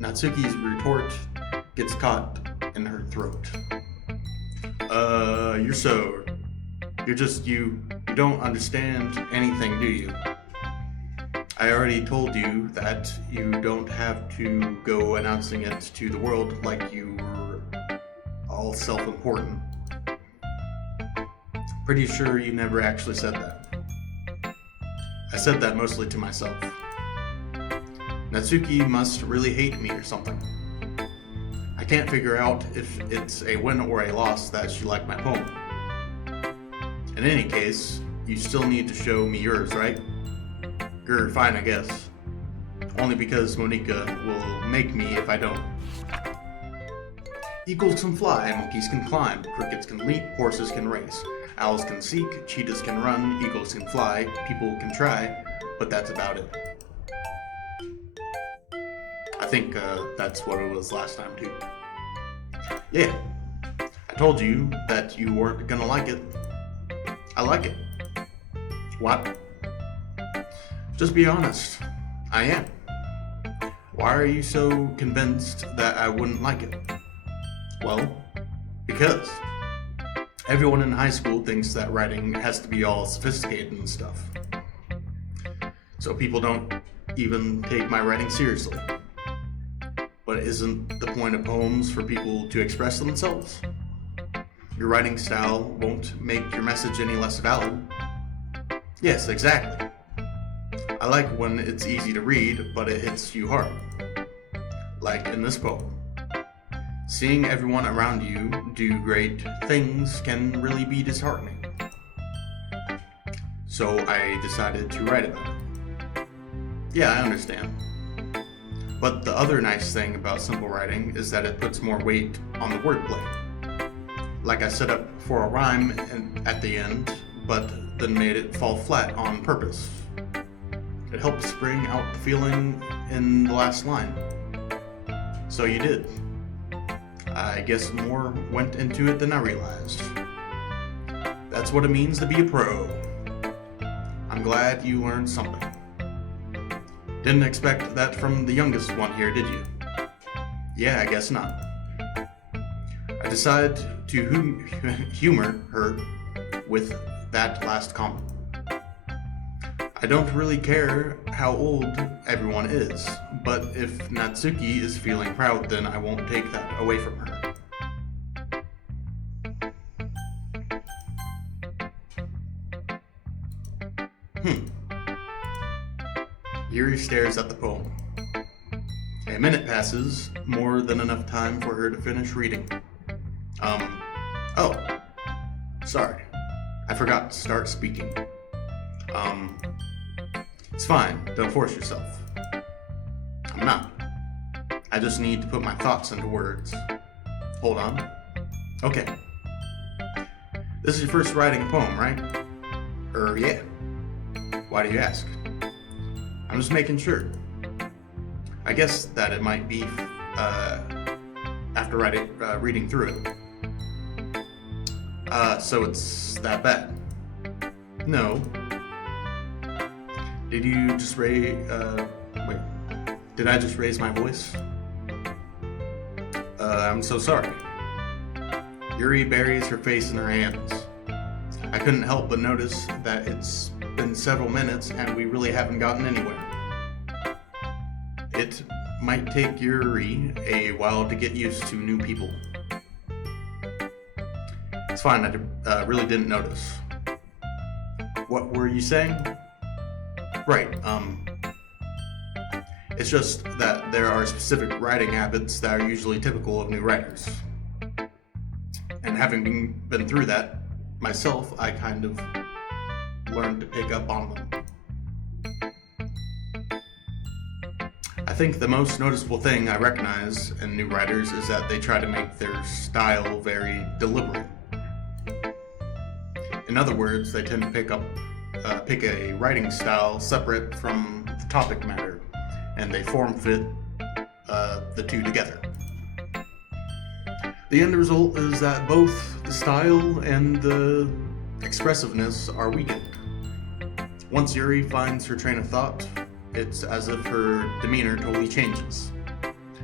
Natsuki's retort gets caught in her throat. You don't understand anything, do you? I already told you that you don't have to go announcing it to the world like you were all self-important. Pretty sure you never actually said that. I said that mostly to myself. Natsuki must really hate me or something. I can't figure out if it's a win or a loss that she liked my poem. In any case, you still need to show me yours, right? Grr, fine, I guess. Only because Monica will make me if I don't. Eagles can fly, monkeys can climb, crickets can leap, horses can race, owls can seek, cheetahs can run, eagles can fly, people can try, but that's about it. I think that's what it was last time too. Yeah, I told you that you weren't gonna like it. I like it. What? Just be honest. I am. Why are you so convinced that I wouldn't like it? Well, because everyone in high school thinks that writing has to be all sophisticated and stuff. So people don't even take my writing seriously. But isn't the point of poems for people to express themselves? Your writing style won't make your message any less valid. Yes, exactly. I like when it's easy to read, but it hits you hard. Like in this poem. Seeing everyone around you do great things can really be disheartening. So I decided to write about it. Yeah, I understand. But the other nice thing about simple writing is that it puts more weight on the wordplay. Like I set up for a rhyme at the end, but then made it fall flat on purpose. It helps bring out the feeling in the last line. So you did. I guess more went into it than I realized. That's what it means to be a pro. I'm glad you learned something. Didn't expect that from the youngest one here, did you? Yeah, I guess not. I decided to humor her with that last comment. I don't really care how old everyone is, but if Natsuki is feeling proud, then I won't take that away from her. Yuri stares at the poem. A minute passes, more than enough time for her to finish reading. Oh, sorry. I forgot to start speaking. It's fine, don't force yourself. I'm not. I just need to put my thoughts into words. Hold on. Okay. This is your first writing a poem, right? Yeah. Why do you ask? I'm just making sure. I guess that it might be after reading through it. So it's that bad? No. Did you just wait, did I just raise my voice? I'm so sorry. Yuri buries her face in her hands. I couldn't help but notice that it's been several minutes and we really haven't gotten anywhere. It might take Yuri a while to get used to new people. It's fine, I really didn't notice. What were you saying? Right, it's just that there are specific writing habits that are usually typical of new writers. And having been through that myself, I kind of learned to pick up on them. I think the most noticeable thing I recognize in new writers is that they try to make their style very deliberate. In other words, they tend to pick a writing style separate from the topic matter, and they form fit the two together. The end result is that both the style and the expressiveness are weakened. Once Yuri finds her train of thought, it's as if her demeanor totally changes.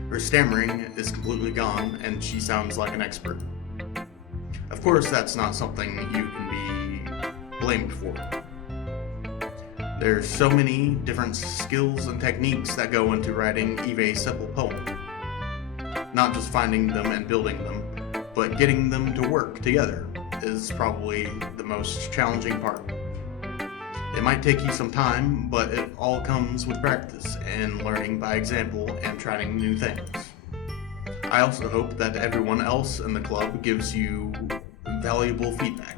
Her stammering is completely gone, and she sounds like an expert. Of course, that's not something you can be blamed for. There's so many different skills and techniques that go into writing even a simple poem. Not just finding them and building them, but getting them to work together, is probably the most challenging part. It might take you some time, but it all comes with practice and learning by example and trying new things. I also hope that everyone else in the club gives you valuable feedback.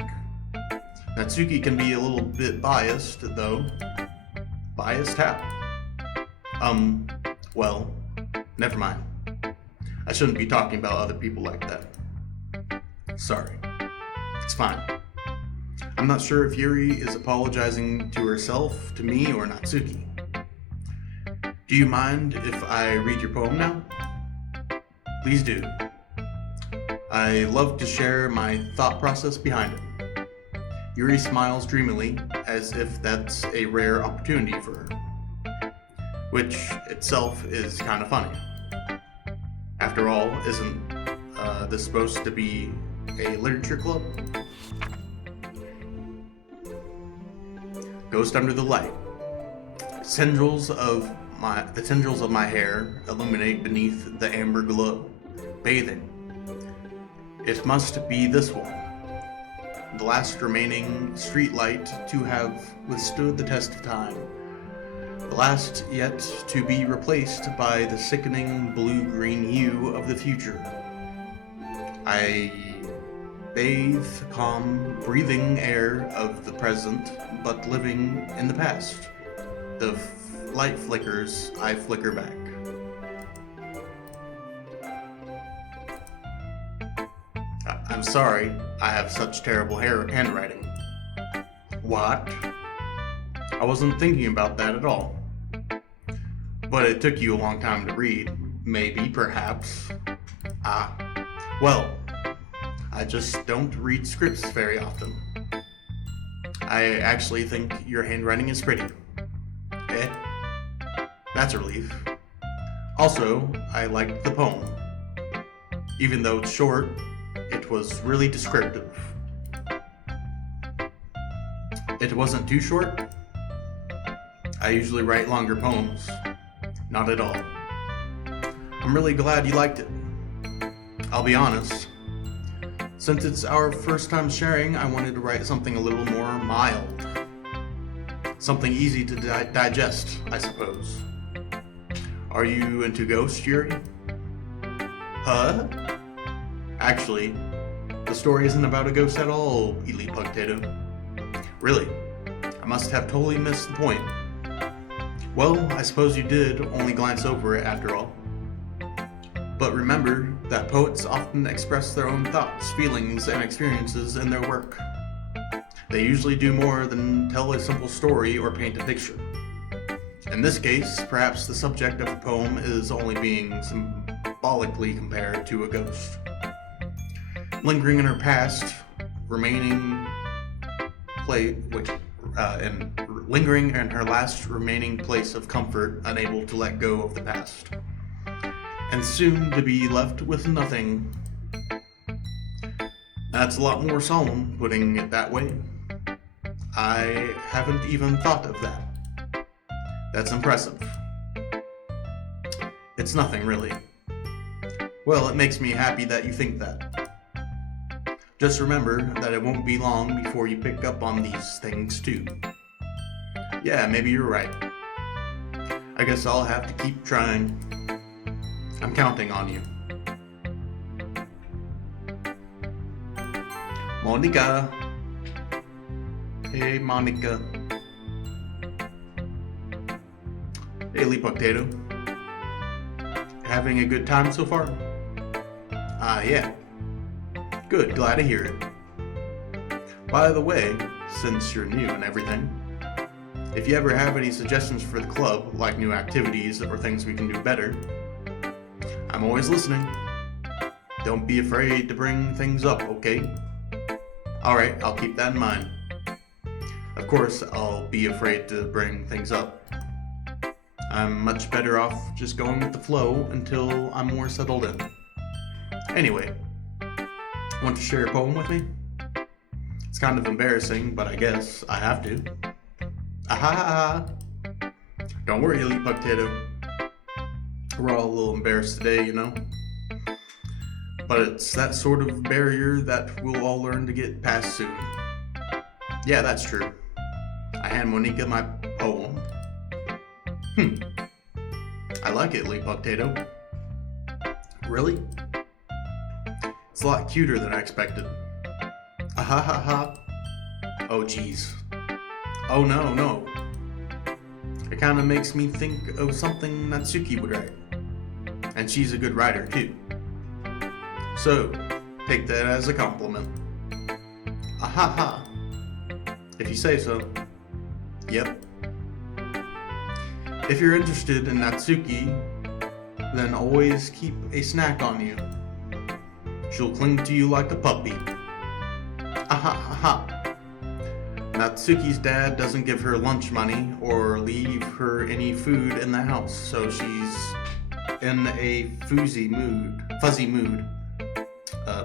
Natsuki can be a little bit biased, though. Biased how? Well, never mind. I shouldn't be talking about other people like that. Sorry. It's fine. I'm not sure if Yuri is apologizing to herself, to me, or Natsuki. Do you mind if I read your poem now? Please do. I love to share my thought process behind it. Yuri smiles dreamily, as if that's a rare opportunity for her, which itself is kind of funny. After all, isn't this supposed to be a literature club? Ghost under the light. The tendrils of my hair illuminate beneath the amber glow, bathing. It must be this one, the last remaining streetlight to have withstood the test of time, the last yet to be replaced by the sickening blue-green hue of the future. I bathe calm, breathing air of the present, but living in the past. The light flickers, I flicker back. I'm sorry, I have such terrible handwriting. What? I wasn't thinking about that at all. But it took you a long time to read. Maybe, perhaps. Well, I just don't read scripts very often. I actually think your handwriting is pretty. That's a relief. Also, I liked the poem. Even though it's short, it was really descriptive. It wasn't too short. I usually write longer poems. Not at all. I'm really glad you liked it. I'll be honest. Since it's our first time sharing, I wanted to write something a little more mild. Something easy to digest, I suppose. Are you into ghosts, Yuri? Huh? Actually, the story isn't about a ghost at all, Elite Potato. Really? I must have totally missed the point. Well, I suppose you did only glance over it after all. But remember that poets often express their own thoughts, feelings, and experiences in their work. They usually do more than tell a simple story or paint a picture. In this case, perhaps the subject of the poem is only being symbolically compared to a ghost. Lingering in her past, lingering in her last remaining place of comfort, unable to let go of the past, and soon to be left with nothing. That's a lot more solemn, putting it that way. I haven't even thought of that. That's impressive. It's nothing, really. Well, it makes me happy that you think that. Just remember that it won't be long before you pick up on these things, too. Yeah, maybe you're right. I guess I'll have to keep trying. I'm counting on you. Monica. Hey, Monica. Hey, Lee Potato. Having a good time so far? Yeah. Good, glad to hear it. By the way, since you're new and everything, if you ever have any suggestions for the club, like new activities or things we can do better, I'm always listening. Don't be afraid to bring things up, okay? Alright, I'll keep that in mind. Of course, I'll be afraid to bring things up. I'm much better off just going with the flow until I'm more settled in. Anyway, want to share a poem with me? It's kind of embarrassing, but I guess I have to. Aha! Don't worry, Elite Potato. We're all a little embarrassed today, you know? but it's that sort of barrier that we'll all learn to get past soon. Yeah, that's true. I hand Monica my poem. I like it, Lee Potato. Really? It's a lot cuter than I expected. Ah ha ha ha. Oh geez. Oh no. It kind of makes me think of something Natsuki would write. And she's a good writer too. So, take that as a compliment. Ah ha ha. If you say so. Yep. If you're interested in Natsuki, then always keep a snack on you. She'll cling to you like a puppy. Aha, aha. Natsuki's dad doesn't give her lunch money or leave her any food in the house, so she's in a fuzzy mood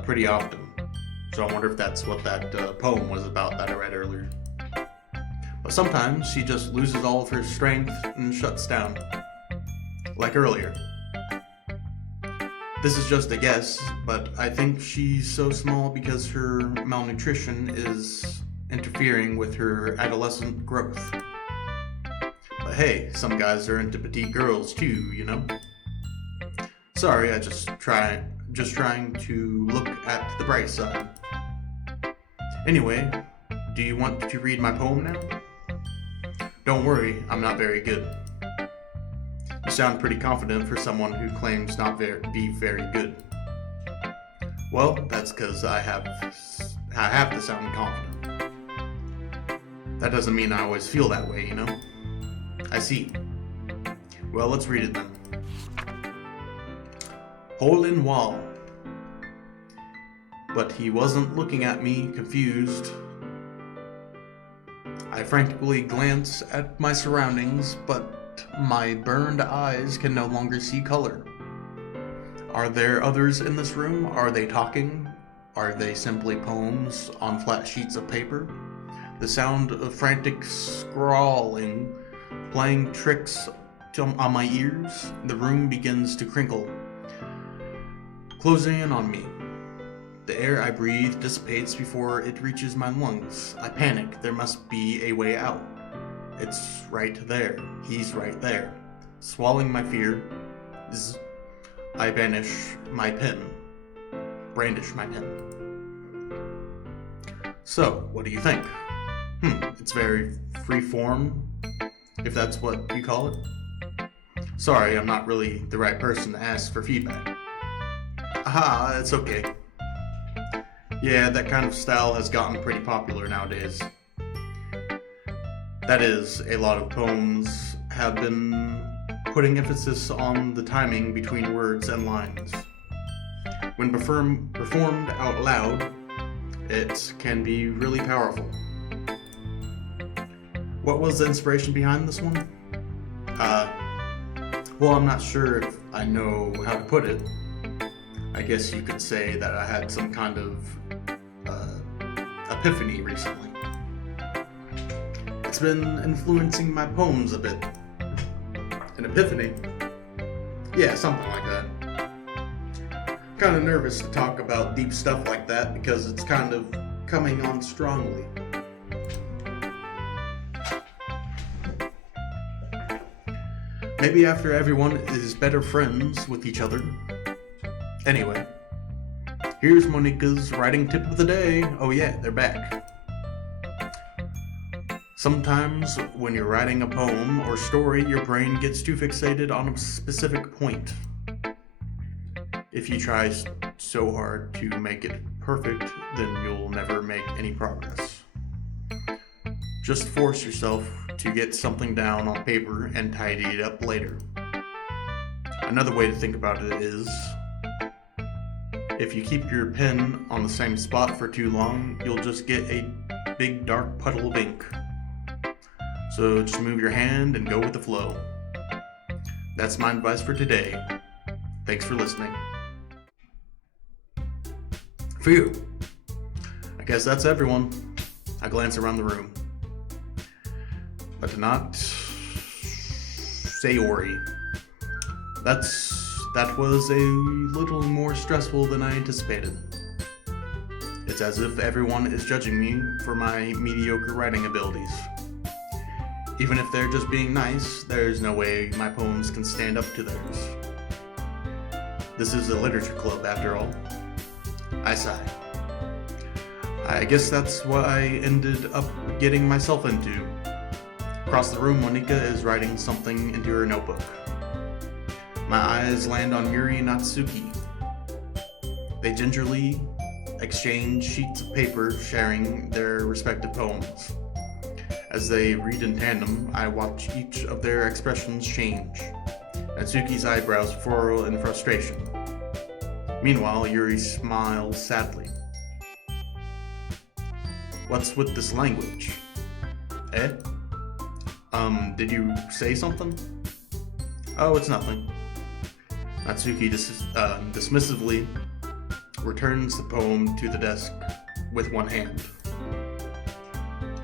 pretty often. So I wonder if that's what that poem was about that I read earlier. But sometimes she just loses all of her strength and shuts down. Like earlier. This is just a guess, but I think she's so small because her malnutrition is interfering with her adolescent growth. But hey, some guys are into petite girls too, you know? Sorry, I just trying to look at the bright side. Anyway, do you want to read my poem now? Don't worry, I'm not very good. You sound pretty confident for someone who claims not be very good. Well, that's because I have to sound confident. That doesn't mean I always feel that way, you know? I see. Well, let's read it then. Hole in wall. But he wasn't looking at me, confused. I frantically glance at my surroundings, but my burned eyes can no longer see color. Are there others in this room? Are they talking? Are they simply poems on flat sheets of paper? The sound of frantic scrawling, playing tricks on my ears. The room begins to crinkle, closing in on me. The air I breathe dissipates before it reaches my lungs. I panic. There must be a way out. It's right there. He's right there. Swallowing my fear, I brandish my pen. So, what do you think? It's very free form, if that's what you call it. Sorry, I'm not really the right person to ask for feedback. Aha, it's okay. Yeah, that kind of style has gotten pretty popular nowadays. That is, a lot of poems have been putting emphasis on the timing between words and lines. When performed out loud, it can be really powerful. What was the inspiration behind this one? Well, I'm not sure if I know how to put it. I guess you could say that I had some kind of epiphany recently. It's been influencing my poems a bit. An epiphany? Yeah, something like that. Kind of nervous to talk about deep stuff like that because it's kind of coming on strongly. Maybe after everyone is better friends with each other. Anyway, here's Monica's writing tip of the day. Oh yeah, they're back. Sometimes when you're writing a poem or story, your brain gets too fixated on a specific point. If you try so hard to make it perfect, then you'll never make any progress. Just force yourself to get something down on paper and tidy it up later. Another way to think about it is, if you keep your pen on the same spot for too long, you'll just get a big dark puddle of ink. So just move your hand and go with the flow. That's my advice for today. Thanks for listening. Phew. I guess that's everyone. I glance around the room. But not Sayori. That's That was a little more stressful than I anticipated. It's as if everyone is judging me for my mediocre writing abilities. Even if they're just being nice, there's no way my poems can stand up to theirs. This is a literature club, after all. I sigh. I guess that's what I ended up getting myself into. Across the room, Monika is writing something into her notebook. My eyes land on Yuri and Natsuki. They gingerly exchange sheets of paper, sharing their respective poems. As they read in tandem, I watch each of their expressions change. Natsuki's eyebrows furrow in frustration. Meanwhile, Yuri smiles sadly. What's with this language? Eh? Did you say something? Oh, it's nothing. Natsuki dismissively returns the poem to the desk with one hand.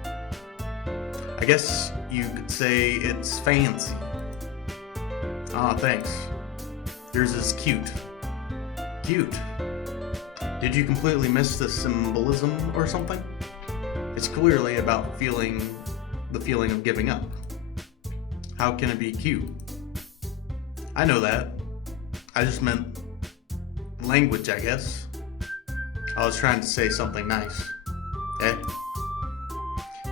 I guess you could say it's fancy. Ah, thanks. Yours is cute. Cute? Did you completely miss the symbolism or something? It's clearly about the feeling of giving up. How can it be cute? I know that. I just meant language, I guess. I was trying to say something nice. Eh?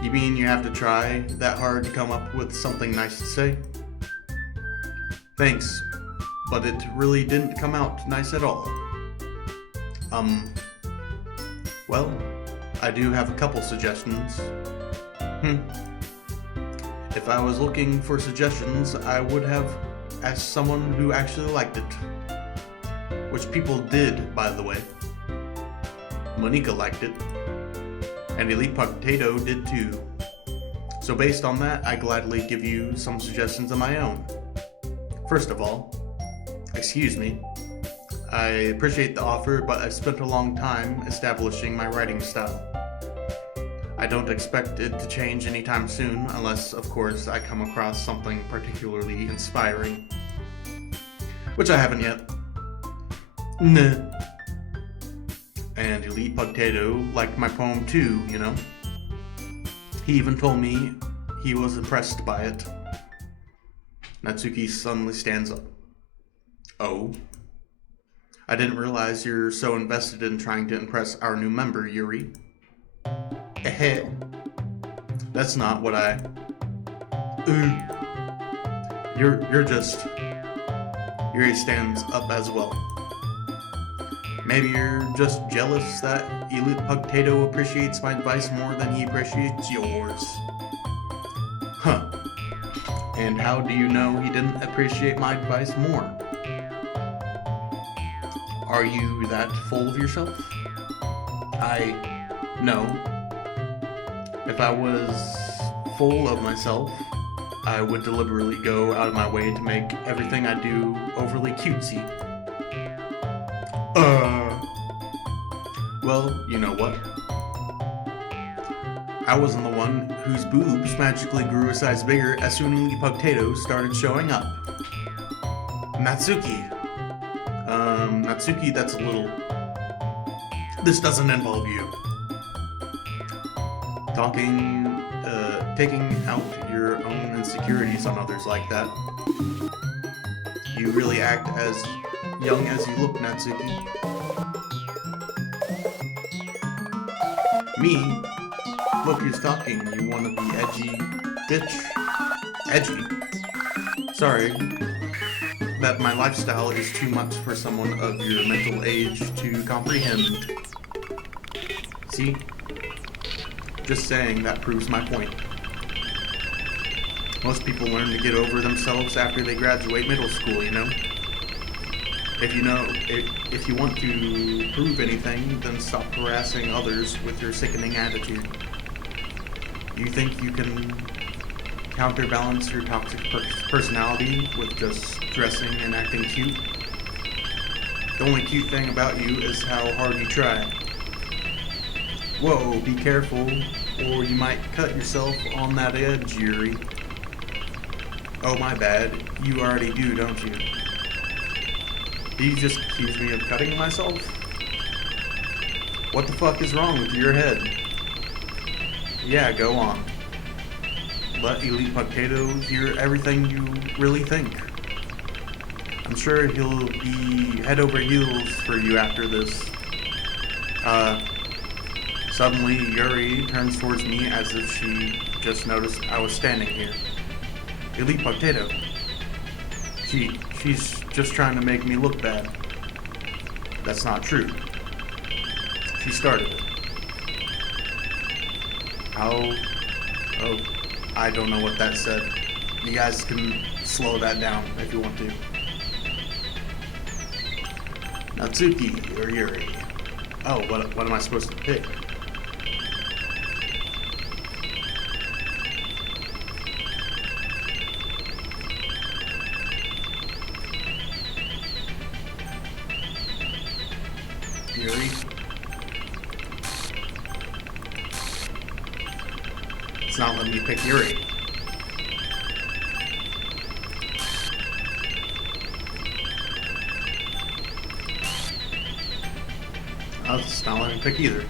You mean you have to try that hard to come up with something nice to say? Thanks, but it really didn't come out nice at all. Well, I do have a couple suggestions. If I was looking for suggestions, I would have asked someone who actually liked it. Which people did, by the way. Monika liked it. And Elite Potato did too. So based on that, I gladly give you some suggestions of my own. First of all, excuse me. I appreciate the offer, but I've spent a long time establishing my writing style. I don't expect it to change anytime soon, unless, of course, I come across something particularly inspiring. Which I haven't yet. Nah. And Elite Potato liked my poem too, you know? He even told me he was impressed by it. Natsuki suddenly stands up. Oh? I didn't realize you're so invested in trying to impress our new member, Yuri. Eh. That's not what I... You're just... Yuri stands up as well. Maybe you're just jealous that Elite Potato appreciates my advice more than he appreciates yours. Huh. And how do you know he didn't appreciate my advice more? Are you that full of yourself? No. If I was full of myself, I would deliberately go out of my way to make everything I do overly cutesy. Well, you know what? I wasn't the one whose boobs magically grew a size bigger as soon as the potato started showing up. Natsuki. Natsuki, that's a little... This doesn't involve you. Taking out your own insecurities on others like that. You really act as young as you look, Natsuki. Me? Look who's talking. You want to be edgy bitch? Edgy? Sorry. That my lifestyle is too much for someone of your mental age to comprehend. See? Just saying that proves my point. Most people learn to get over themselves after they graduate middle school, you know? If you want to prove anything, then stop harassing others with your sickening attitude. You think you can counterbalance your toxic personality with just dressing and acting cute? The only cute thing about you is how hard you try. Whoa, be careful, or you might cut yourself on that edge, Yuri. Oh, my bad. You already do, don't you? He just accused me of cutting myself? What the fuck is wrong with your head? Yeah, go on. Let Elite Potato hear everything you really think. I'm sure he'll be head over heels for you after this. Suddenly Yuri turns towards me as if she just noticed I was standing here. Elite Potato. She's just trying to make me look bad. That's not true. She started it. How? Oh, I don't know what that said. You guys can slow that down if you want to. Natsuki or Yuri? Oh, what am I supposed to pick? Yuri? It's not letting me pick Yuri. Oh, it's not letting me pick either.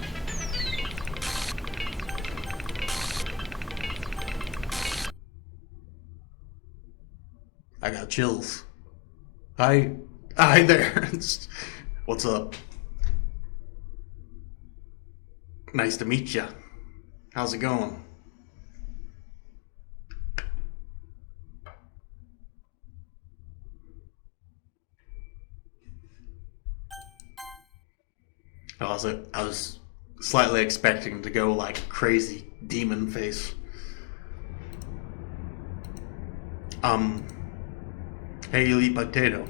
I got chills. Hi there. What's up? Nice to meet ya. How's it going? I was slightly expecting to go like crazy demon face. Um, hey, Elite Potato.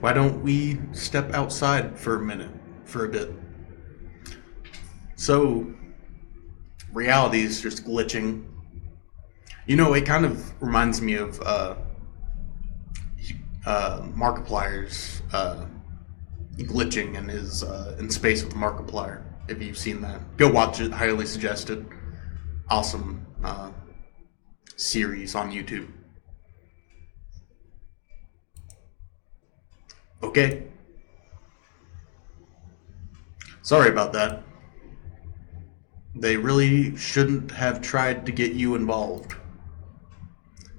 Why don't we step outside for a bit? So, reality is just glitching. You know, it kind of reminds me of Markiplier's glitching in his in space with Markiplier. If you've seen that, go watch it. Highly suggested. Awesome series on YouTube. Okay. Sorry about that. They really shouldn't have tried to get you involved.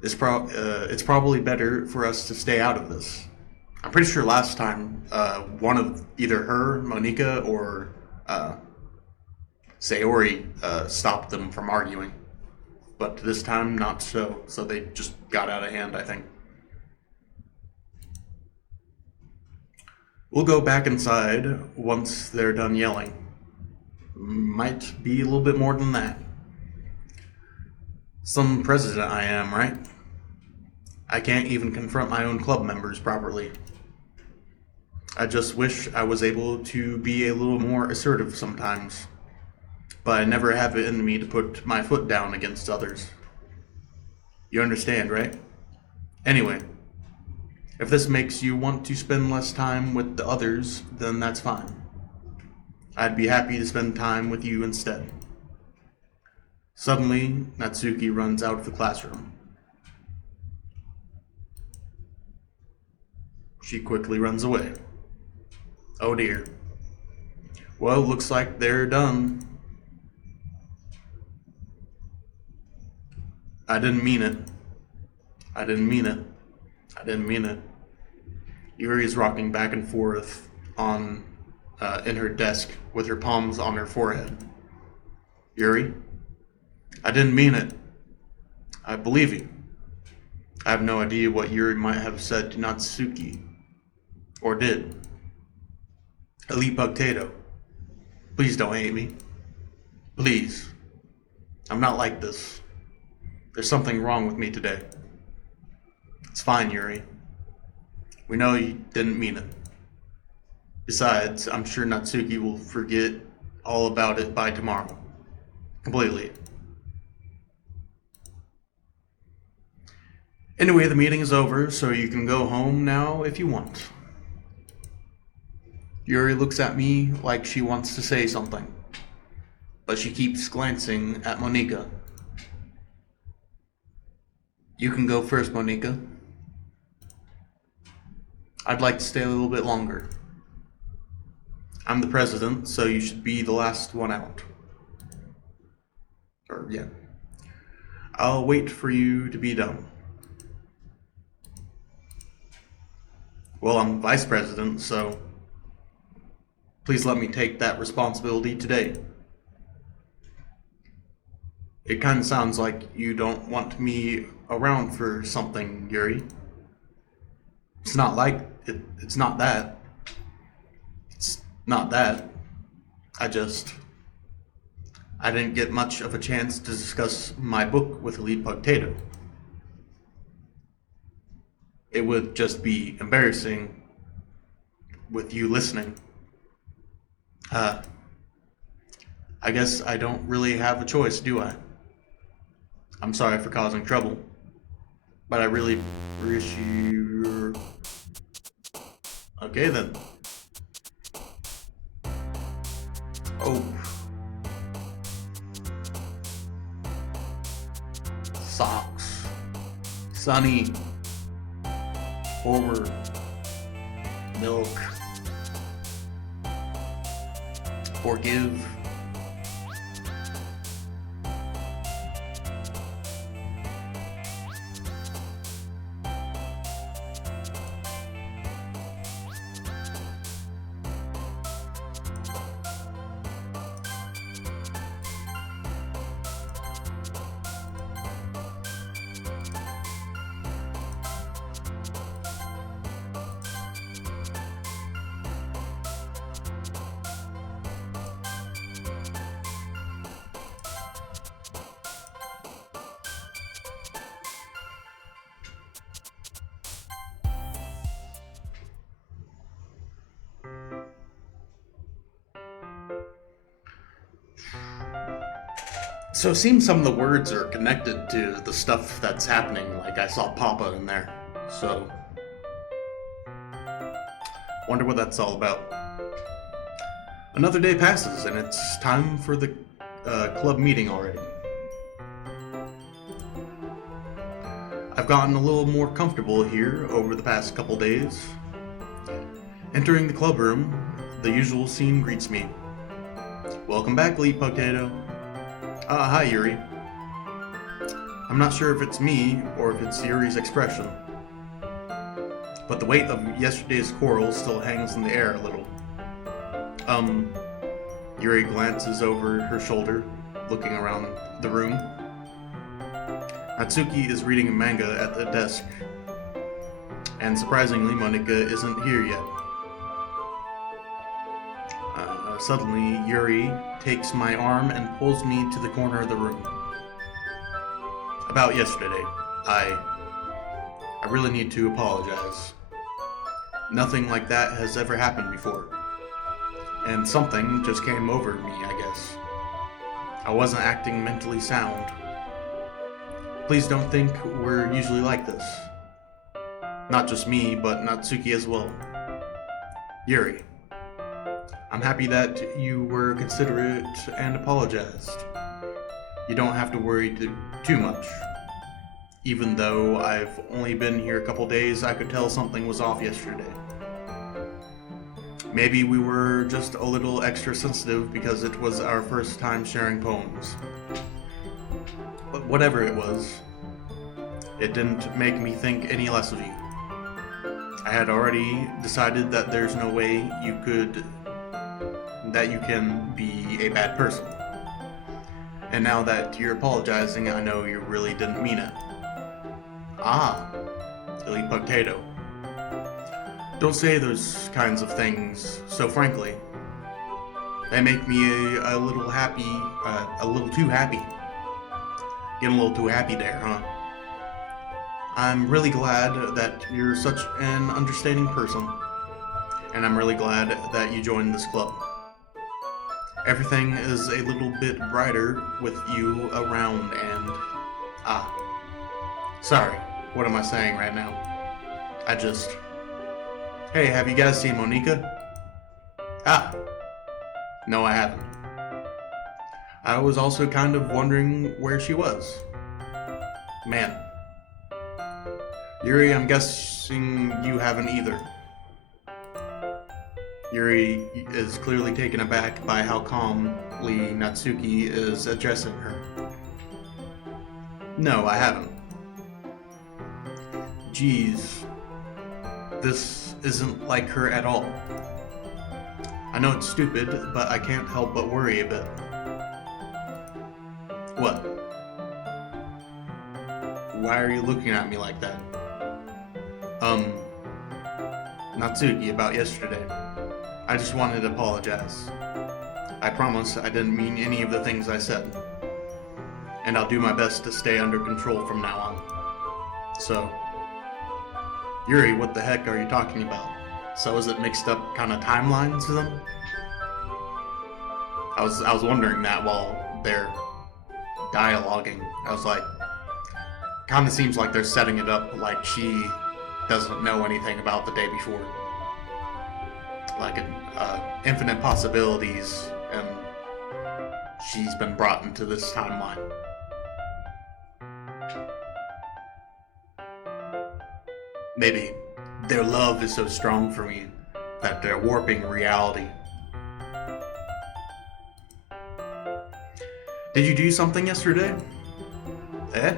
It's probably better for us to stay out of this. I'm pretty sure last time one of either her, Monika, or Sayori stopped them from arguing. But this time, not so. So they just got out of hand, I think. We'll go back inside once they're done yelling. Might be a little bit more than that. Some president I am, right? I can't even confront my own club members properly. I just wish I was able to be a little more assertive sometimes. But I never have it in me to put my foot down against others. You understand, right? Anyway, if this makes you want to spend less time with the others, then that's fine. I'd be happy to spend time with you instead. Suddenly, Natsuki runs out of the classroom. She quickly runs away. Oh dear. Well, looks like they're done. I didn't mean it. I didn't mean it. I didn't mean it. Yuri is rocking back and forth in her desk with her palms on her forehead. Yuri? I didn't mean it. I believe you. I have no idea what Yuri might have said to Natsuki. Or did. Elite Potato. Please don't hate me. Please. I'm not like this. There's something wrong with me today. It's fine, Yuri. We know you didn't mean it. Besides, I'm sure Natsuki will forget all about it by tomorrow. Completely. Anyway, the meeting is over, so you can go home now if you want. Yuri looks at me like she wants to say something, but she keeps glancing at Monika. You can go first, Monika. I'd like to stay a little bit longer. I'm the president, so you should be the last one out. Or, yeah. I'll wait for you to be done. Well, I'm vice president, so please let me take that responsibility today. It kind of sounds like you don't want me around for something, Yuri. It's not like it. It's not that. It's not that. I didn't get much of a chance to discuss my book with Elite Potato. It would just be embarrassing with you listening. I guess I don't really have a choice, do I? I'm sorry for causing trouble, but I really wish you... Okay then. Oh. Socks. Sunny. Forward. Milk. Forgive. So it seems some of the words are connected to the stuff that's happening, like I saw Papa in there. So, wonder what that's all about. Another day passes, and it's time for the club meeting already. I've gotten a little more comfortable here over the past couple days. Entering the club room, the usual scene greets me. Welcome back, Elite Potato. Hi, Yuri. I'm not sure if it's me or if it's Yuri's expression, but the weight of yesterday's quarrel still hangs in the air a little. Yuri glances over her shoulder, looking around the room. Natsuki is reading a manga at the desk, and surprisingly, Monika isn't here yet. Suddenly, Yuri takes my arm and pulls me to the corner of the room. About yesterday, I really need to apologize. Nothing like that has ever happened before. And something just came over me, I guess. I wasn't acting mentally sound. Please don't think we're usually like this. Not just me, but Natsuki as well. Yuri. I'm happy that you were considerate and apologized. You don't have to worry too much. Even though I've only been here a couple days, I could tell something was off yesterday. Maybe we were just a little extra sensitive because it was our first time sharing poems. But whatever it was, it didn't make me think any less of you. I had already decided that there's no way you can be a bad person. And now that you're apologizing, I know you really didn't mean it. Ah, Elite Potato. Don't say those kinds of things so frankly. They make me a little happy, a little too happy. Getting a little too happy there, huh? I'm really glad that you're such an understanding person, and I'm really glad that you joined this club. Everything is a little bit brighter with you around and... Sorry, what am I saying right now? Hey, have you guys seen Monika? No, I haven't. I was also kind of wondering where she was. Man. Yuri, I'm guessing you haven't either. Yuri is clearly taken aback by how calmly Natsuki is addressing her. No, I haven't. Geez, this isn't like her at all. I know it's stupid, but I can't help but worry a bit. What? Why are you looking at me like that? Natsuki, about yesterday. I just wanted to apologize. I promise I didn't mean any of the things I said. And I'll do my best to stay under control from now on. So, Yuri, what the heck are you talking about? So is it mixed up kind of timelines to them? I was wondering that while they're dialoguing. I was like, kind of seems like they're setting it up like she doesn't know anything about the day before. Like infinite possibilities, and she's been brought into this timeline. Maybe their love is so strong for me that they're warping reality. Did you do something yesterday? Eh?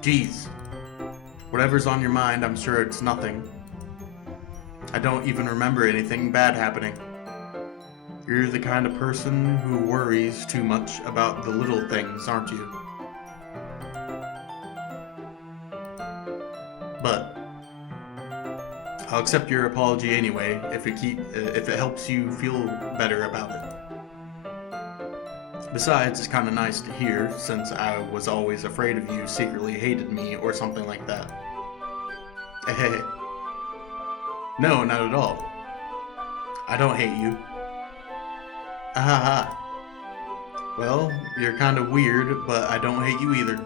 Geez. Whatever's on your mind, I'm sure it's nothing. I don't even remember anything bad happening. You're the kind of person who worries too much about the little things, aren't you? But I'll accept your apology anyway if it helps you feel better about it. Besides, it's kind of nice to hear, since I was always afraid of you secretly hated me or something like that. Hey. No, not at all. I don't hate you. Ahaha. Well, you're kind of weird, but I don't hate you either.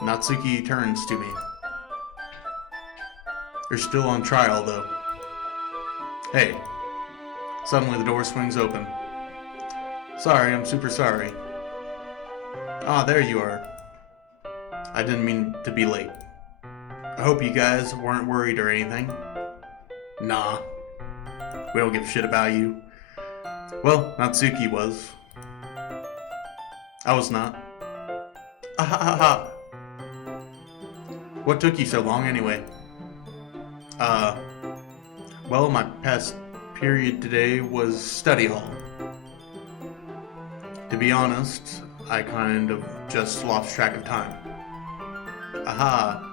Natsuki turns to me. You're still on trial, though. Hey. Suddenly the door swings open. Sorry, I'm super sorry. Ah, there you are. I didn't mean to be late. I hope you guys weren't worried or anything. Nah. We don't give a shit about you. Well, Natsuki was. I was not. Ahahaha. What took you so long anyway? Well, my past period today was study hall. To be honest, I kind of just lost track of time. Aha.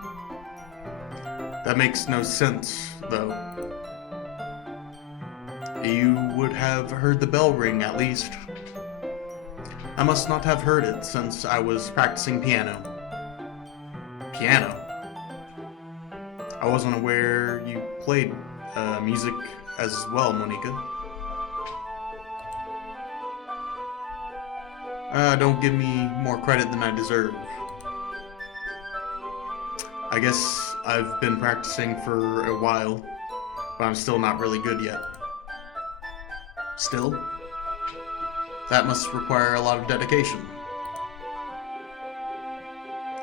That makes no sense, though. You would have heard the bell ring, at least. I must not have heard it, since I was practicing piano. Piano? I wasn't aware you played music as well, Monika. Don't give me more credit than I deserve. I guess I've been practicing for a while, but I'm still not really good yet. Still? That must require a lot of dedication.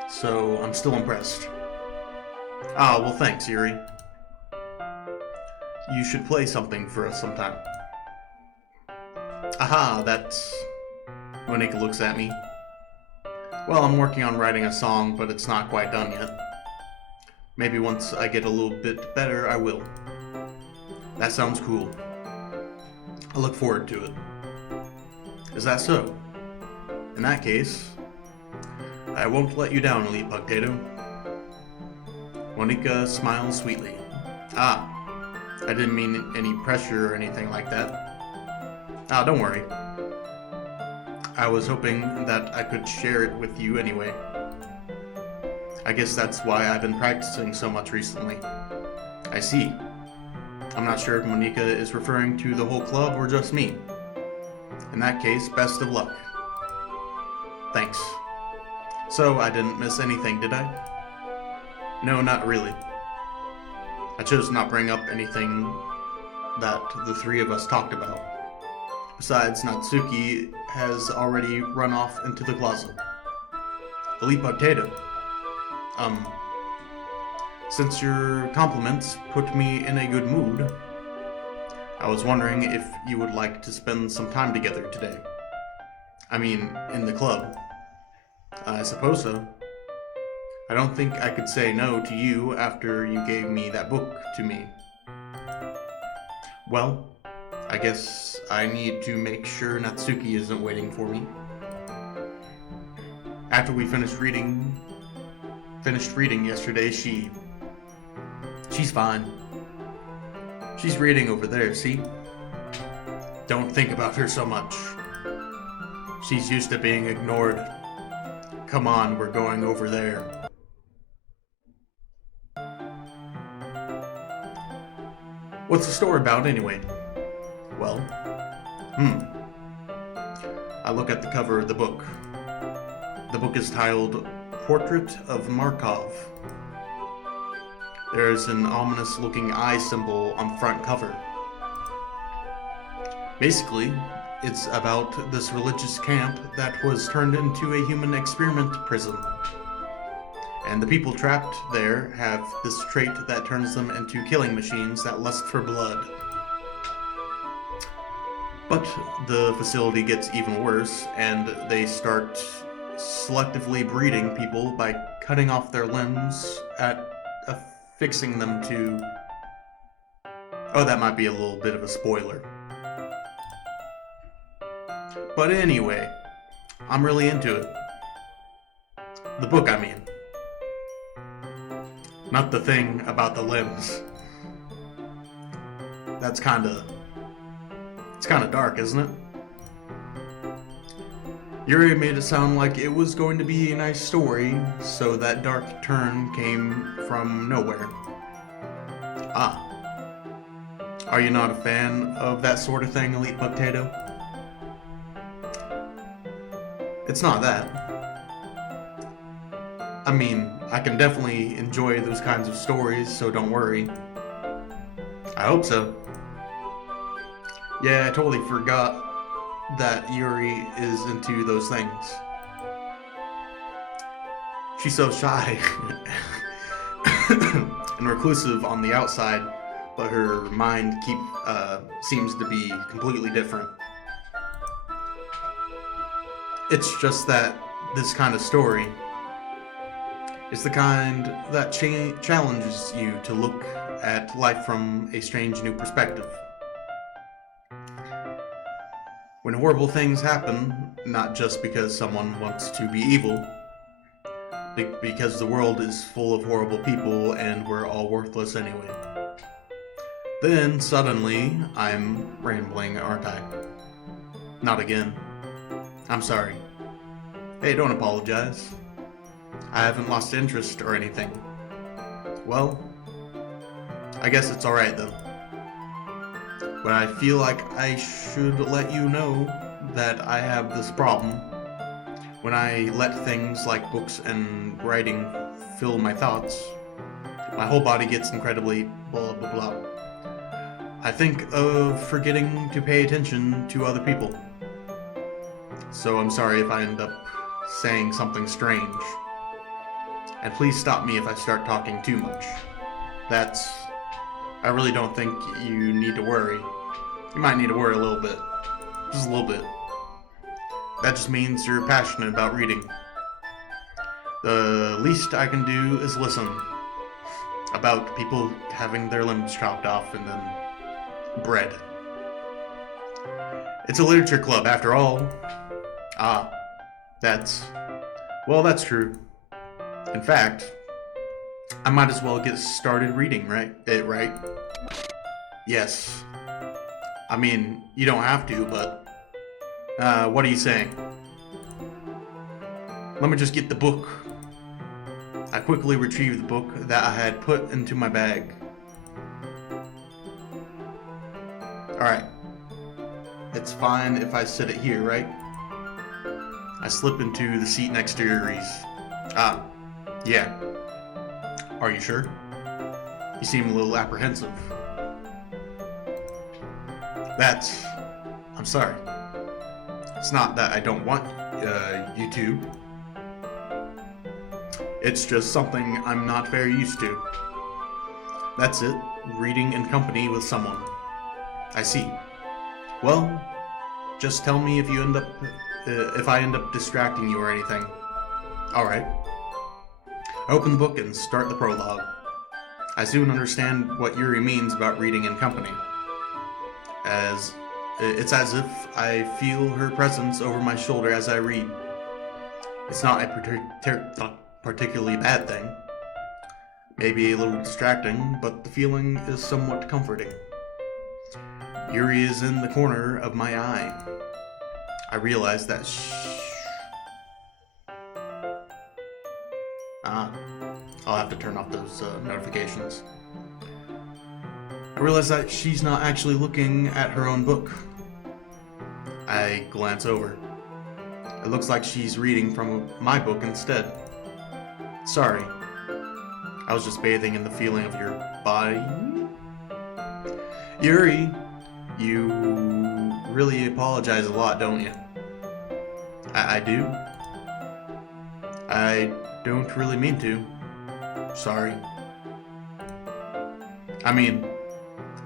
So, I'm still impressed. Ah, well thanks, Yuri. You should play something for us sometime. Aha, that's... Monika looks at me. Well, I'm working on writing a song, but it's not quite done yet. Maybe once I get a little bit better, I will. That sounds cool. I look forward to it. Is that so? In that case, I won't let you down, Elite Potato. Monika smiles sweetly. Ah, I didn't mean any pressure or anything like that. Ah, don't worry. I was hoping that I could share it with you anyway. I guess that's why I've been practicing so much recently. I see. I'm not sure if Monika is referring to the whole club or just me. In that case, best of luck. Thanks. So, I didn't miss anything, did I? No, not really. I chose to not bring up anything that the three of us talked about. Besides, Natsuki has already run off into the closet. Elite Potato. Since your compliments put me in a good mood, I was wondering if you would like to spend some time together today. I mean, in the club. I suppose so. I don't think I could say no to you after you gave me that book to me. Well, I guess I need to make sure Natsuki isn't waiting for me. After we finished reading yesterday, she's fine. She's reading over there, see? Don't think about her so much. She's used to being ignored. Come on, we're going over there. What's the story about anyway? Well, I look at the cover of the book. The book is titled Portrait of Markov. There's an ominous looking eye symbol on the front cover. Basically, it's about this religious camp that was turned into a human experiment prison. And the people trapped there have this trait that turns them into killing machines that lust for blood. But the facility gets even worse, and they start selectively breeding people by cutting off their limbs and affixing them to... Oh, that might be a little bit of a spoiler. But anyway, I'm really into it. The book, I mean. Not the thing about the limbs. It's kinda dark, isn't it? Yuri made it sound like it was going to be a nice story, so that dark turn came from nowhere. Ah. Are you not a fan of that sort of thing, Elite Potato? It's not that. I mean, I can definitely enjoy those kinds of stories, so don't worry. I hope so. Yeah, I totally forgot that Yuri is into those things. She's so shy and reclusive on the outside, but her mind seems to be completely different. It's just that this kind of story is the kind that challenges you to look at life from a strange new perspective. When horrible things happen, not just because someone wants to be evil, because the world is full of horrible people and we're all worthless anyway. Then, suddenly, I'm rambling, aren't I? Not again. I'm sorry. Hey, don't apologize. I haven't lost interest or anything. Well, I guess it's alright though. But I feel like I should let you know that I have this problem. When I let things like books and writing fill my thoughts, my whole body gets incredibly blah blah blah. I think of forgetting to pay attention to other people. So I'm sorry if I end up saying something strange. And please stop me if I start talking too much. I really don't think you need to worry. You might need to worry a little bit. Just a little bit. That just means you're passionate about reading. The least I can do is listen. About people having their limbs chopped off and then bread. It's a literature club after all. Ah, that's true. In fact, I might as well get started reading, right? Yes. I mean, you don't have to, but... what are you saying? Let me just get the book. I quickly retrieved the book that I had put into my bag. Alright. It's fine if I sit it here, right? I slip into the seat next to Yuri's. Ah, yeah. Are you sure? You seem a little apprehensive. I'm sorry. It's not that I don't want you to. It's just something I'm not very used to. That's it. Reading in company with someone. I see. Well, just tell me if I end up distracting you or anything. Alright. I open the book and start the prologue. I soon understand what Yuri means about reading in company. It's as if I feel her presence over my shoulder as I read. It's not a particularly bad thing. Maybe a little distracting, but the feeling is somewhat comforting. Yuri is in the corner of my eye. I realize that I'll have to turn off those notifications. I realize that she's not actually looking at her own book. I glance over. It looks like she's reading from my book instead. Sorry. I was just bathing in the feeling of your body. Yuri, you really apologize a lot, don't you? I do? I don't really mean to. Sorry. I mean,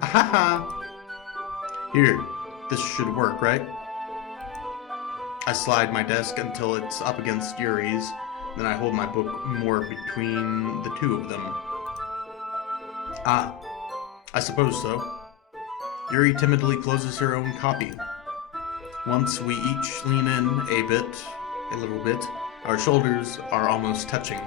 haha. Here, this should work, right? I slide my desk until it's up against Yuri's, then I hold my book more between the two of them. I suppose so. Yuri timidly closes her own copy. Once we each lean in a little bit, our shoulders are almost touching.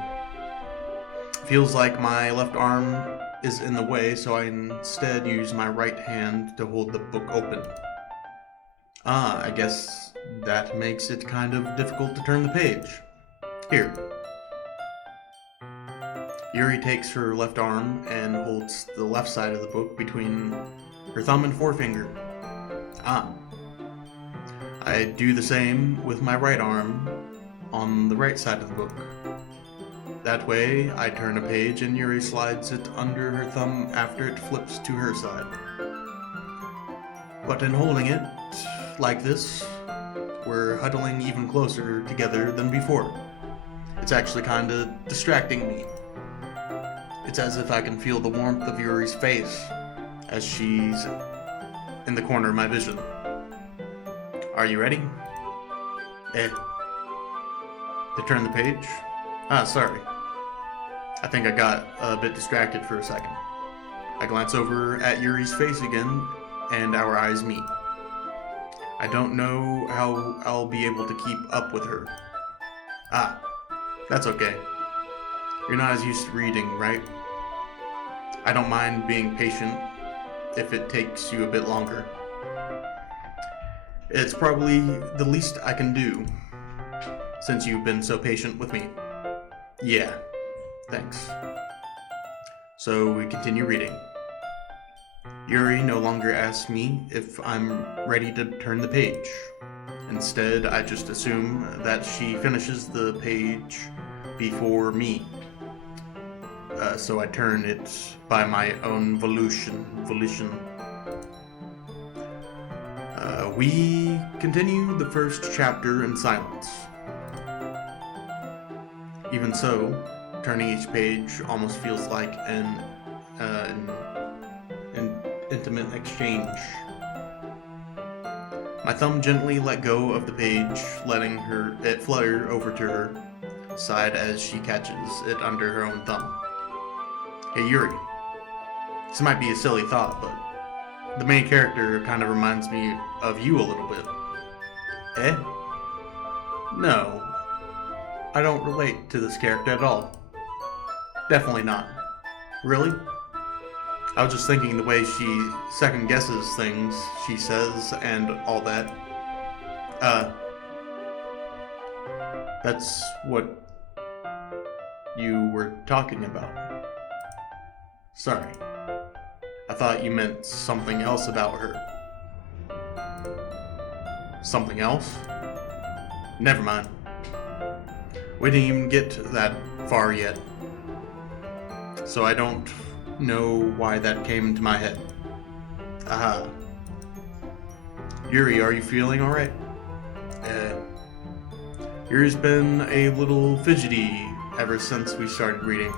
Feels like my left arm is in the way, so I instead use my right hand to hold the book open. I guess that makes it kind of difficult to turn the page. Here. Yuri takes her left arm and holds the left side of the book between her thumb and forefinger. I do the same with my right arm on the right side of the book. That way, I turn a page and Yuri slides it under her thumb after it flips to her side. But in holding it like this, we're huddling even closer together than before. It's actually kinda distracting me. It's as if I can feel the warmth of Yuri's face as she's in the corner of my vision. Are you ready? To turn the page? Sorry. I think I got a bit distracted for a second. I glance over at Yuri's face again, and our eyes meet. I don't know how I'll be able to keep up with her. That's okay. You're not as used to reading, right? I don't mind being patient if it takes you a bit longer. It's probably the least I can do, since you've been so patient with me. Yeah, thanks. So we continue reading. Yuri no longer asks me if I'm ready to turn the page. Instead, I just assume that she finishes the page before me. So I turn it by my own volition. We continue the first chapter in silence. Even so, turning each page almost feels like an intimate exchange. My thumb gently let go of the page, letting it flutter over to her side as she catches it under her own thumb. Hey Yuri, this might be a silly thought, but the main character kind of reminds me of you a little bit. No, I don't relate to this character at all. Definitely not. Really? I was just thinking the way she second guesses things she says and all that. That's what you were talking about. Sorry. I thought you meant something else about her. Something else? Never mind. We didn't even get that far yet. So I don't know why that came into my head. Aha. Yuri, are you feeling alright? Yuri's been a little fidgety ever since we started reading.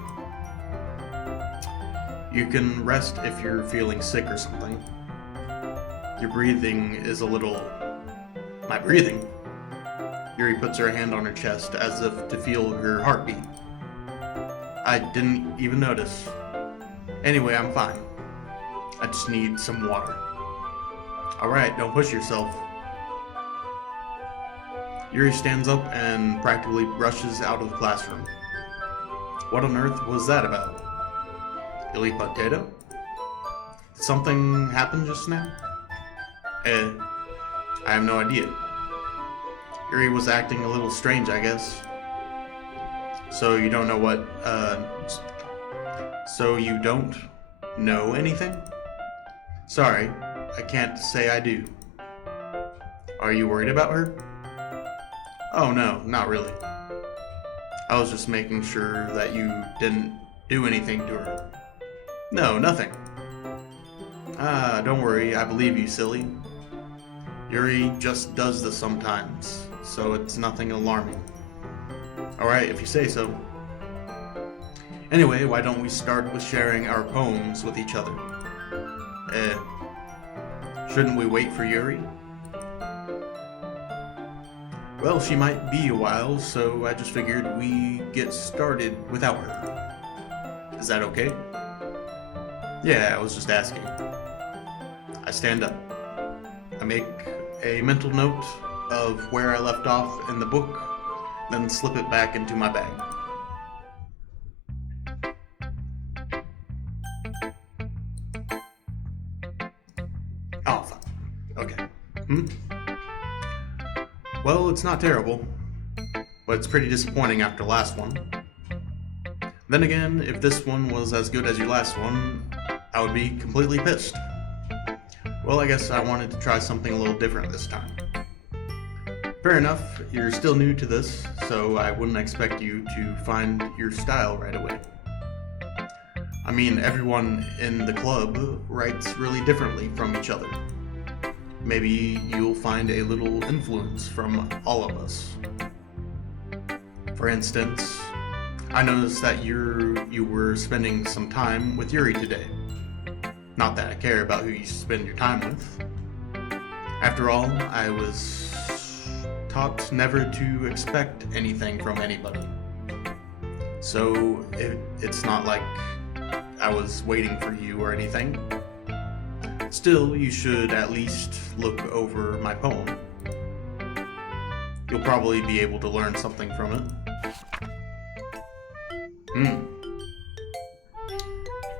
You can rest if you're feeling sick or something. Your breathing is a little... My breathing? Yuri puts her hand on her chest as if to feel her heartbeat. I didn't even notice. Anyway, I'm fine. I just need some water. Alright, don't push yourself. Yuri stands up and practically rushes out of the classroom. What on earth was that about? Illy potato? Did something happen just now? I have no idea. Yuri was acting a little strange, I guess. So you don't know what, So you don't know anything? Sorry, I can't say I do. Are you worried about her? Oh no, not really. I was just making sure that you didn't do anything to her. No, nothing. Ah, don't worry, I believe you, silly. Yuri just does this sometimes, so it's nothing alarming. Alright, if you say so. Anyway, why don't we start with sharing our poems with each other? Shouldn't we wait for Yuri? Well, she might be a while, so I just figured we get started without her. Is that okay? Yeah, I was just asking. I stand up. I make a mental note of where I left off in the book, then slip it back into my bag. Oh, fuck. Okay. Well, it's not terrible, but it's pretty disappointing after the last one. Then again, if this one was as good as your last one, I would be completely pissed. Well, I guess I wanted to try something a little different this time. Fair enough, you're still new to this, so I wouldn't expect you to find your style right away. I mean, everyone in the club writes really differently from each other. Maybe you'll find a little influence from all of us. For instance, I noticed that you were spending some time with Yuri today. Not that I care about who you spend your time with. After all, I was taught never to expect anything from anybody. So it's not like I was waiting for you or anything. Still, you should at least look over my poem. You'll probably be able to learn something from it.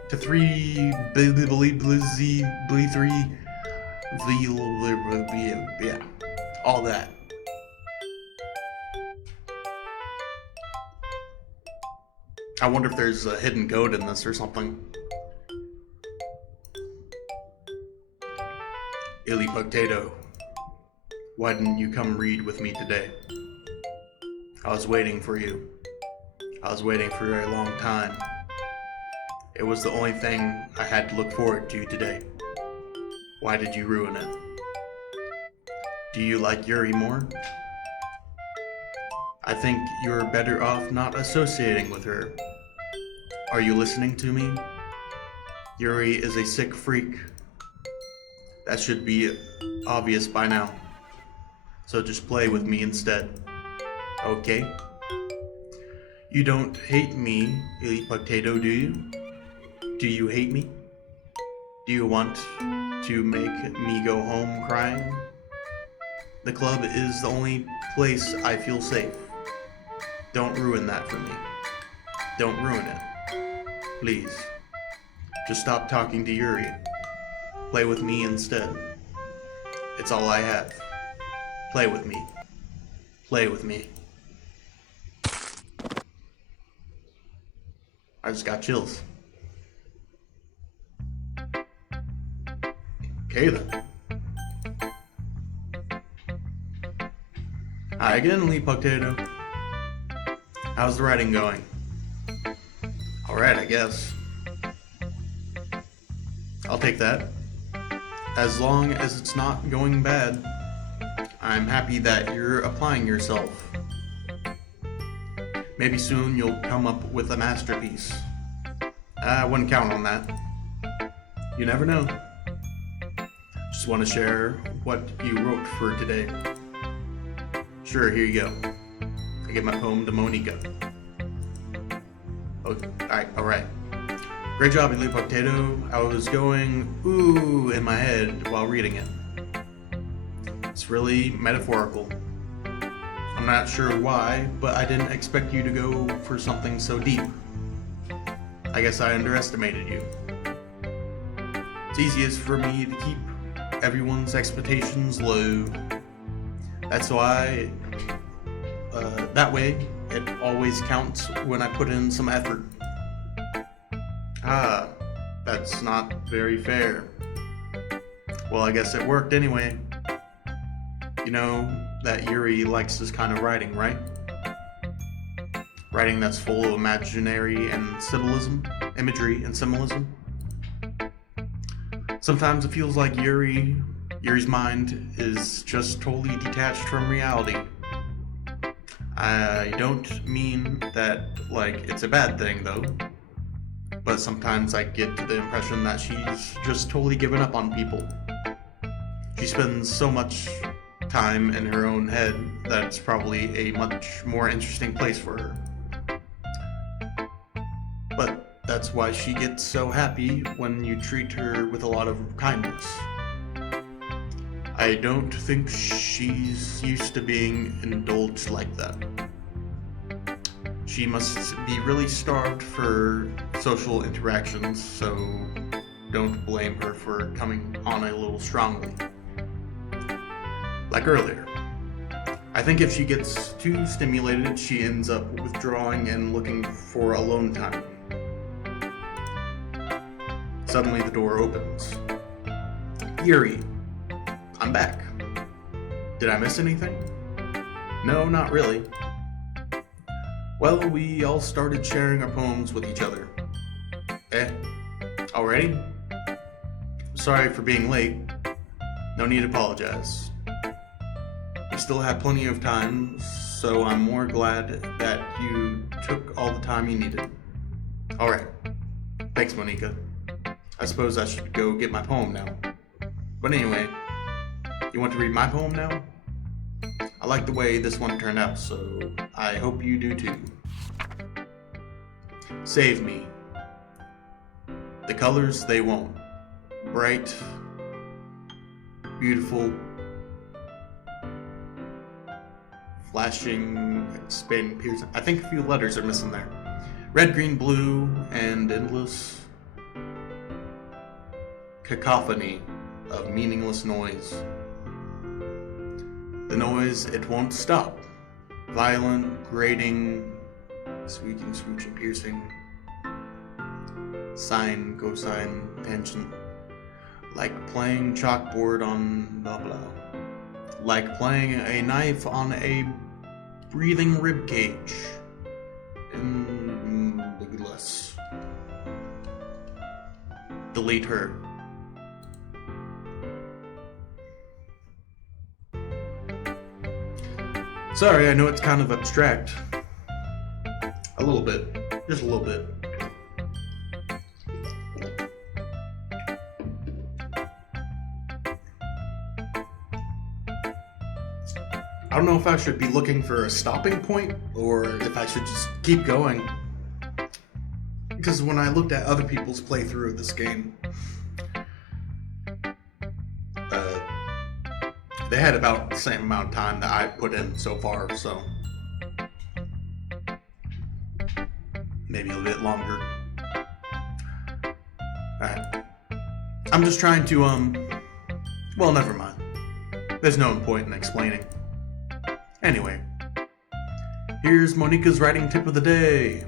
To three, yeah, all that. I wonder if there's a hidden code in this or something. Illy potato, why didn't you come read with me today? I was waiting for you. I was waiting for a long time. It was the only thing I had to look forward to today. Why did you ruin it? Do you like Yuri more? I think you're better off not associating with her. Are you listening to me? Yuri is a sick freak. That should be obvious by now. So just play with me instead. Okay? You don't hate me, Illy potato, do you? Do you hate me? Do you want to make me go home crying? The club is the only place I feel safe. Don't ruin that for me. Don't ruin it. Please. Just stop talking to Yuri. Play with me instead. It's all I have. Play with me. Play with me. I just got chills. Okay then. Hi again, Lee Potato. How's the writing going? Alright, I guess. I'll take that. As long as it's not going bad, I'm happy that you're applying yourself. Maybe soon you'll come up with a masterpiece. I wouldn't count on that. You never know. Just want to share what you wrote for today. Sure, here you go. I give my poem to Monica. Oh, alright. Great job, you little potato. I was going ooh in my head while reading it. It's really metaphorical. I'm not sure why, but I didn't expect you to go for something so deep. I guess I underestimated you. It's easiest for me to keep everyone's expectations low. That's why, that way, it always counts when I put in some effort. Ah, that's not very fair. Well, I guess it worked anyway. You know that Yuri likes this kind of writing, right? Writing that's full of imaginary and imagery and symbolism. Sometimes it feels like Yuri's mind is just totally detached from reality. I don't mean that like it's a bad thing though, but sometimes I get the impression that she's just totally given up on people. She spends so much time in her own head that it's probably a much more interesting place for her. But that's why she gets so happy when you treat her with a lot of kindness. I don't think she's used to being indulged like that. She must be really starved for social interactions, so don't blame her for coming on a little strongly. Like earlier. I think if she gets too stimulated, she ends up withdrawing and looking for alone time. Suddenly the door opens. Yuri, I'm back. Did I miss anything? No, not really. Well, we all started sharing our poems with each other. Already? Sorry for being late. No need to apologize. We still have plenty of time, so I'm more glad that you took all the time you needed. Alright. Thanks, Monica. I suppose I should go get my poem now. But anyway, you want to read my poem now? I like the way this one turned out, so I hope you do too. Save me. The colors, they won't. Bright, beautiful, flashing, expanding, piercing. I think a few letters are missing there. Red, green, blue, and endless cacophony of meaningless noise. The noise, it won't stop. Violent, grating, squeaking, screeching, piercing. Sine, cosine, tangent. Like playing chalkboard on blah blah. Like playing a knife on a breathing rib cage. Ambiguous. Delete her. Sorry, I know it's kind of abstract. A little bit. Just a little bit. I don't know if I should be looking for a stopping point or if I should just keep going. Because when I looked at other people's playthrough of this game, they had about the same amount of time that I put in so far, so maybe a bit longer. Alright. I'm just trying to, well, never mind. There's no point in explaining. Anyway, here's Monica's writing tip of the day.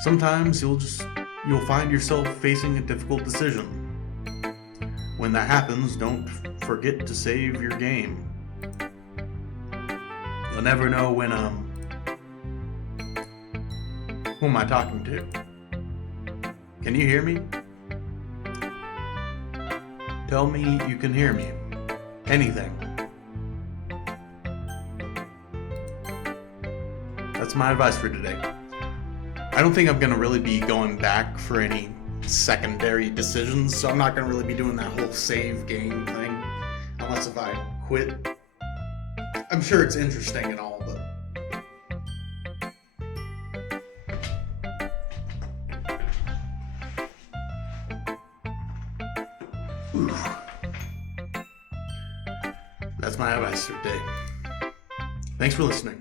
Sometimes you'll find yourself facing a difficult decision. When that happens, don't forget to save your game. You'll never know when, who am I talking to? Can you hear me? Tell me you can hear me. Anything. That's my advice for today. I don't think I'm going to really be going back for any secondary decisions, so I'm not going to really be doing that whole save game thing. Unless if I quit. I'm sure it's interesting and all, but... Oof. That's my advice for today. Thanks for listening.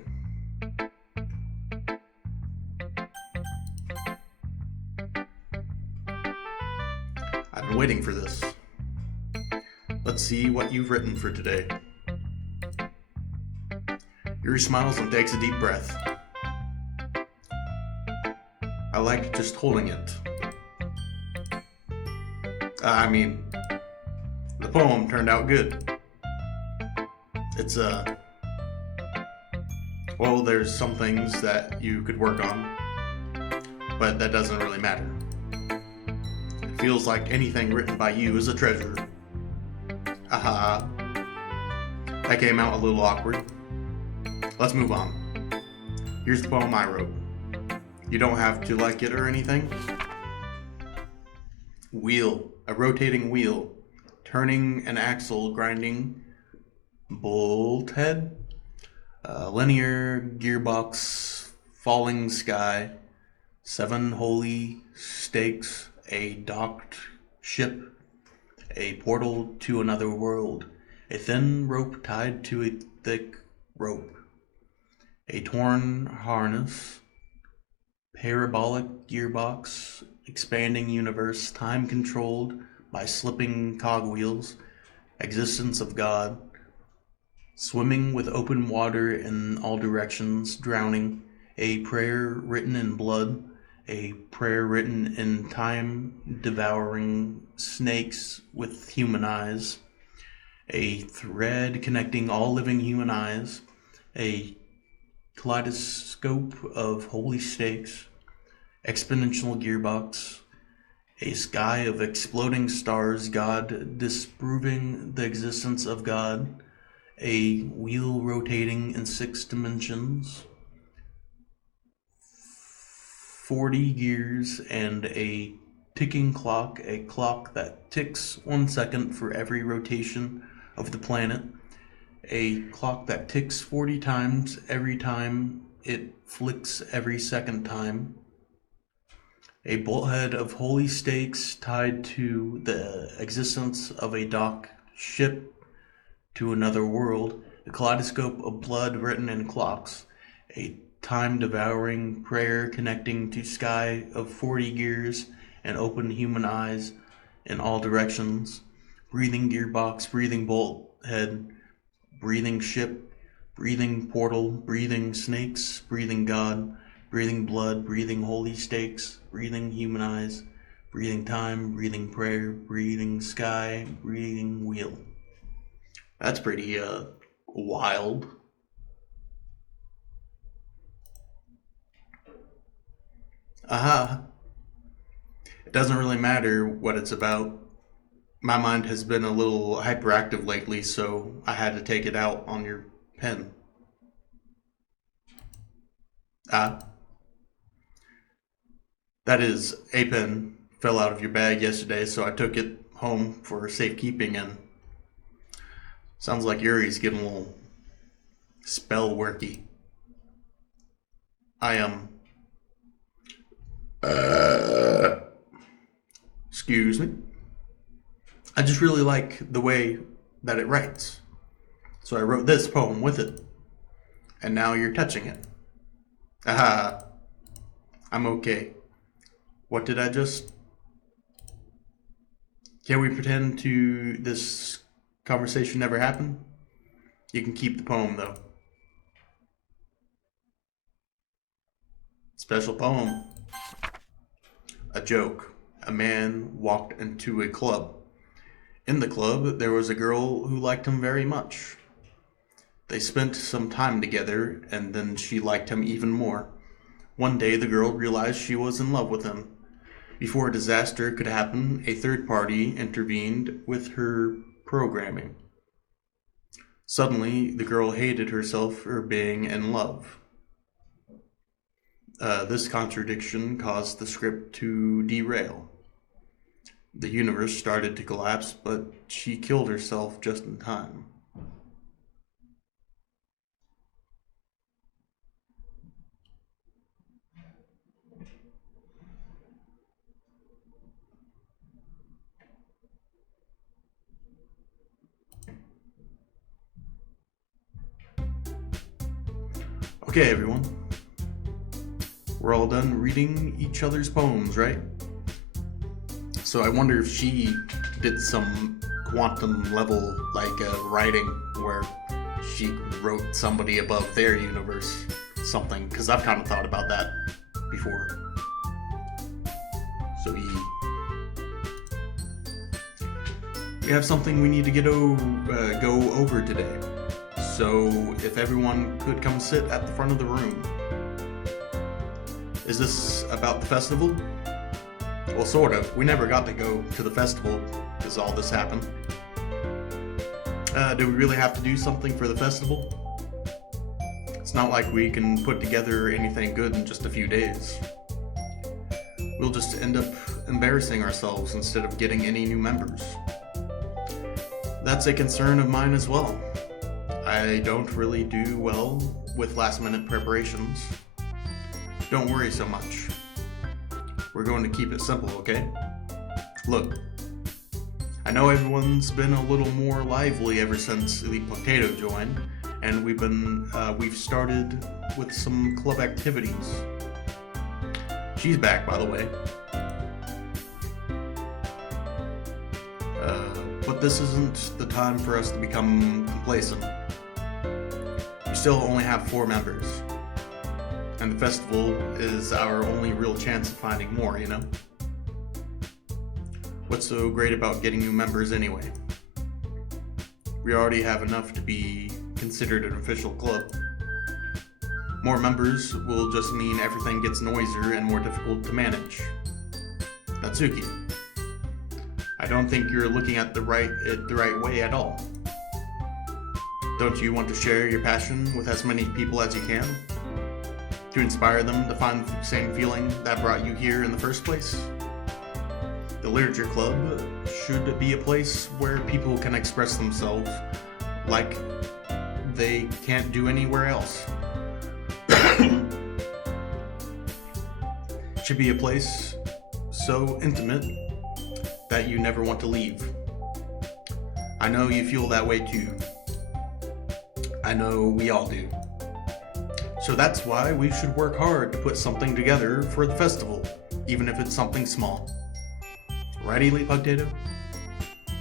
I've been waiting for this. Let's see what you've written for today. Yuri smiles and takes a deep breath. I like just holding it. The poem turned out good. It's well, there's some things that you could work on, but that doesn't really matter. It feels like anything written by you is a treasure. Aha. That came out a little awkward. Let's move on. Here's the poem I wrote. You don't have to like it or anything. Wheel, a rotating wheel, turning an axle, grinding, bolt head, linear gearbox, falling sky, 7 holy stakes, a docked ship, a portal to another world, a thin rope tied to a thick rope, a torn harness, parabolic gearbox, expanding universe, time controlled by slipping cogwheels, existence of God, swimming with open water in all directions, drowning, a prayer written in blood, a prayer written in time, devouring snakes with human eyes, a thread connecting all living human eyes, a kaleidoscope of holy stakes, exponential gearbox, a sky of exploding stars, God disproving the existence of God, a wheel rotating in 6 dimensions, 40 gears, and a ticking clock, a clock that ticks 1 second for every rotation of the planet, a clock that ticks 40 times every time it flicks every second time, a bolthead of holy stakes tied to the existence of a docked ship to another world, a kaleidoscope of blood written in clocks, a time-devouring prayer connecting to sky of 40 gears and open human eyes in all directions, breathing gearbox, breathing bolt head, breathing ship, breathing portal, breathing snakes, breathing God, breathing blood, breathing holy stakes, breathing human eyes, breathing time, breathing prayer, breathing sky, breathing wheel. That's pretty wild. Aha. It doesn't really matter what it's about. My mind has been a little hyperactive lately, so I had to take it out on your pen. Ah. That is, a pen fell out of your bag yesterday, so I took it home for safekeeping, and sounds like Yuri's getting a little spell worky. I am. Excuse me. I just really like the way that it writes. So I wrote this poem with it. And now you're touching it. Aha. I'm okay. What did I just... Can we pretend to this conversation never happened? You can keep the poem though. Special poem. A joke. A man walked into a club. In the club, there was a girl who liked him very much. They spent some time together, and then she liked him even more. One day, the girl realized she was in love with him. Before a disaster could happen, a third party intervened with her programming. Suddenly, the girl hated herself for being in love. This contradiction caused the script to derail. The universe started to collapse, but she killed herself just in time. Okay, everyone. We're all done reading each other's poems, right? So I wonder if she did some quantum level, writing, where she wrote somebody above their universe, something, because I've kind of thought about that before. So we have something we need to go over today. So if everyone could come sit at the front of the room. Is this about the festival? Well, sort of. We never got to go to the festival because all this happened. Do we really have to do something for the festival? It's not like we can put together anything good in just a few days. We'll just end up embarrassing ourselves instead of getting any new members. That's a concern of mine as well. I don't really do well with last-minute preparations. Don't worry so much. We're going to keep it simple, okay? Look, I know everyone's been a little more lively ever since the Potato joined, and we've started with some club activities. She's back, by the way. But this isn't the time for us to become complacent. We still only have 4 members. And the festival is our only real chance of finding more, you know? What's so great about getting new members anyway? We already have enough to be considered an official club. More members will just mean everything gets noisier and more difficult to manage. Natsuki, I don't think you're looking at the right way at all. Don't you want to share your passion with as many people as you can? To inspire them to find the same feeling that brought you here in the first place? The Literature Club should be a place where people can express themselves like they can't do anywhere else. Should be a place so intimate that you never want to leave. I know you feel that way too. I know we all do. So that's why we should work hard to put something together for the festival, even if it's something small. Right, Elite Potato?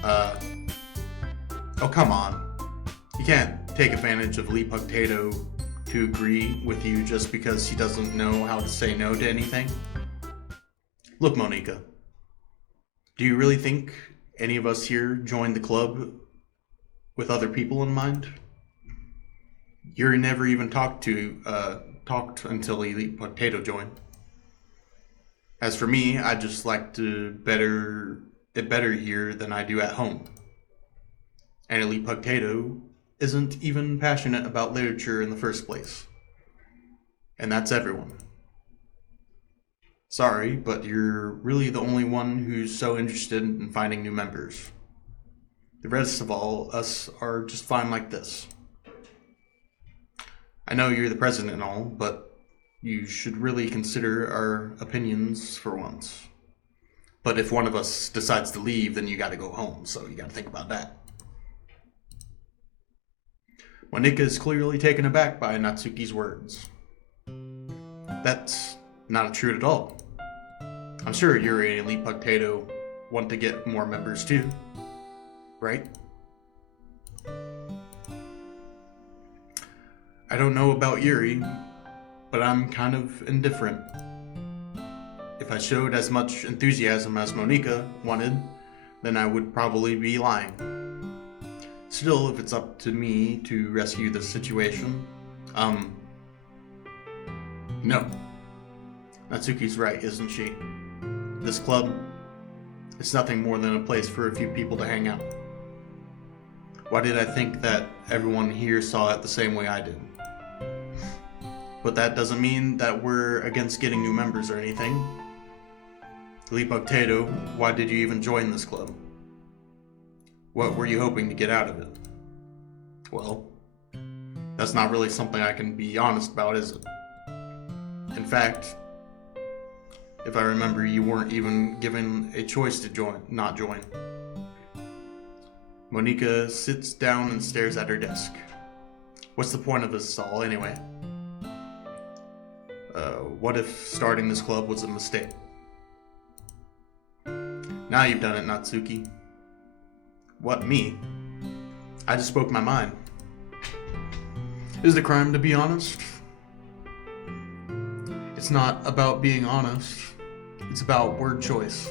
Oh come on. You can't take advantage of Elite Potato to agree with you just because she doesn't know how to say no to anything. Look, Monica, do you really think any of us here joined the club with other people in mind? Yuri never even talked until Elite Potato joined. As for me, I just like to better here than I do at home. And Elite Potato isn't even passionate about literature in the first place. And that's everyone. Sorry, but you're really the only one who's so interested in finding new members. The rest of us are just fine like this. I know you're the president and all, but you should really consider our opinions for once. But if one of us decides to leave, then you gotta go home, so you gotta think about that. Monika is clearly taken aback by Natsuki's words. That's not true at all. I'm sure Yuri and Elite Potato want to get more members too, right? I don't know about Yuri, but I'm kind of indifferent. If I showed as much enthusiasm as Monika wanted, then I would probably be lying. Still, if it's up to me to rescue the situation, no. Natsuki's right, isn't she? This club, it's nothing more than a place for a few people to hang out. Why did I think that everyone here saw it the same way I did? But that doesn't mean that we're against getting new members or anything. Leapugtato, why did you even join this club? What were you hoping to get out of it? Well, that's not really something I can be honest about, is it? In fact, if I remember, you weren't even given a choice to not join. Monica sits down and stares at her desk. What's the point of this all, anyway? What if starting this club was a mistake? Now you've done it, Natsuki. What, me? I just spoke my mind. Is it a crime to be honest? It's not about being honest. It's about word choice.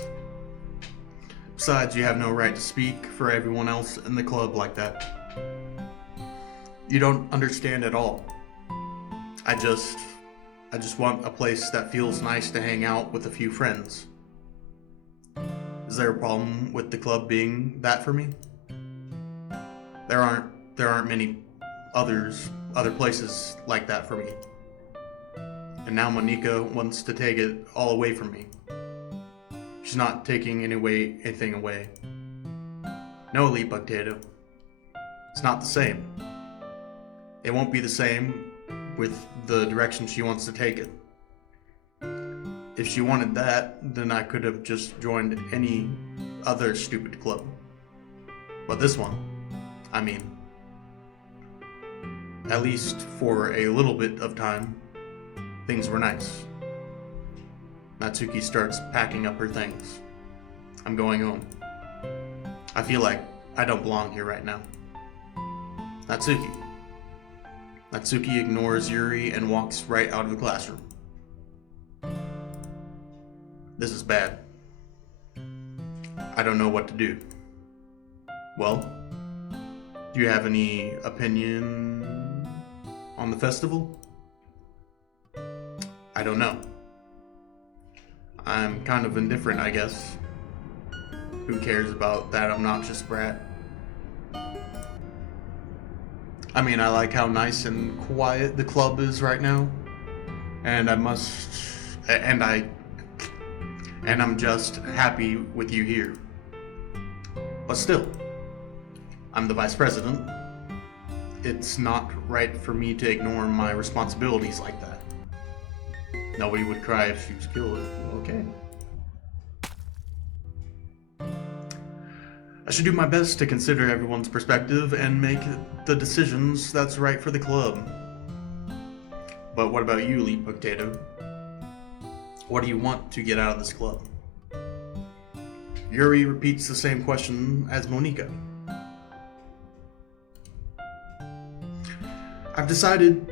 Besides, you have no right to speak for everyone else in the club like that. You don't understand at all. I just want a place that feels nice to hang out with a few friends. Is there a problem with the club being that for me? There aren't many other places like that for me. And now Monica wants to take it all away from me. She's not taking anything away. No, Leapugtato. It's not the same. It won't be the same with the direction she wants to take it. If she wanted that, then I could have just joined any other stupid club. But this one, I mean, at least for a little bit of time, things were nice. Natsuki starts packing up her things. I'm going home. I feel like I don't belong here right now. Natsuki. Natsuki ignores Yuri and walks right out of the classroom. This is bad. I don't know what to do. Well, do you have any opinion on the festival? I don't know. I'm kind of indifferent, I guess. Who cares about that obnoxious brat? I mean, I like how nice and quiet the club is right now. And I'm just happy with you here. But still, I'm the vice president. It's not right for me to ignore my responsibilities like that. Nobody would cry if she was killed. Okay. I should do my best to consider everyone's perspective and make the decisions that's right for the club. But what about you, Leapugtato? What do you want to get out of this club? Yuri repeats the same question as Monica. I decide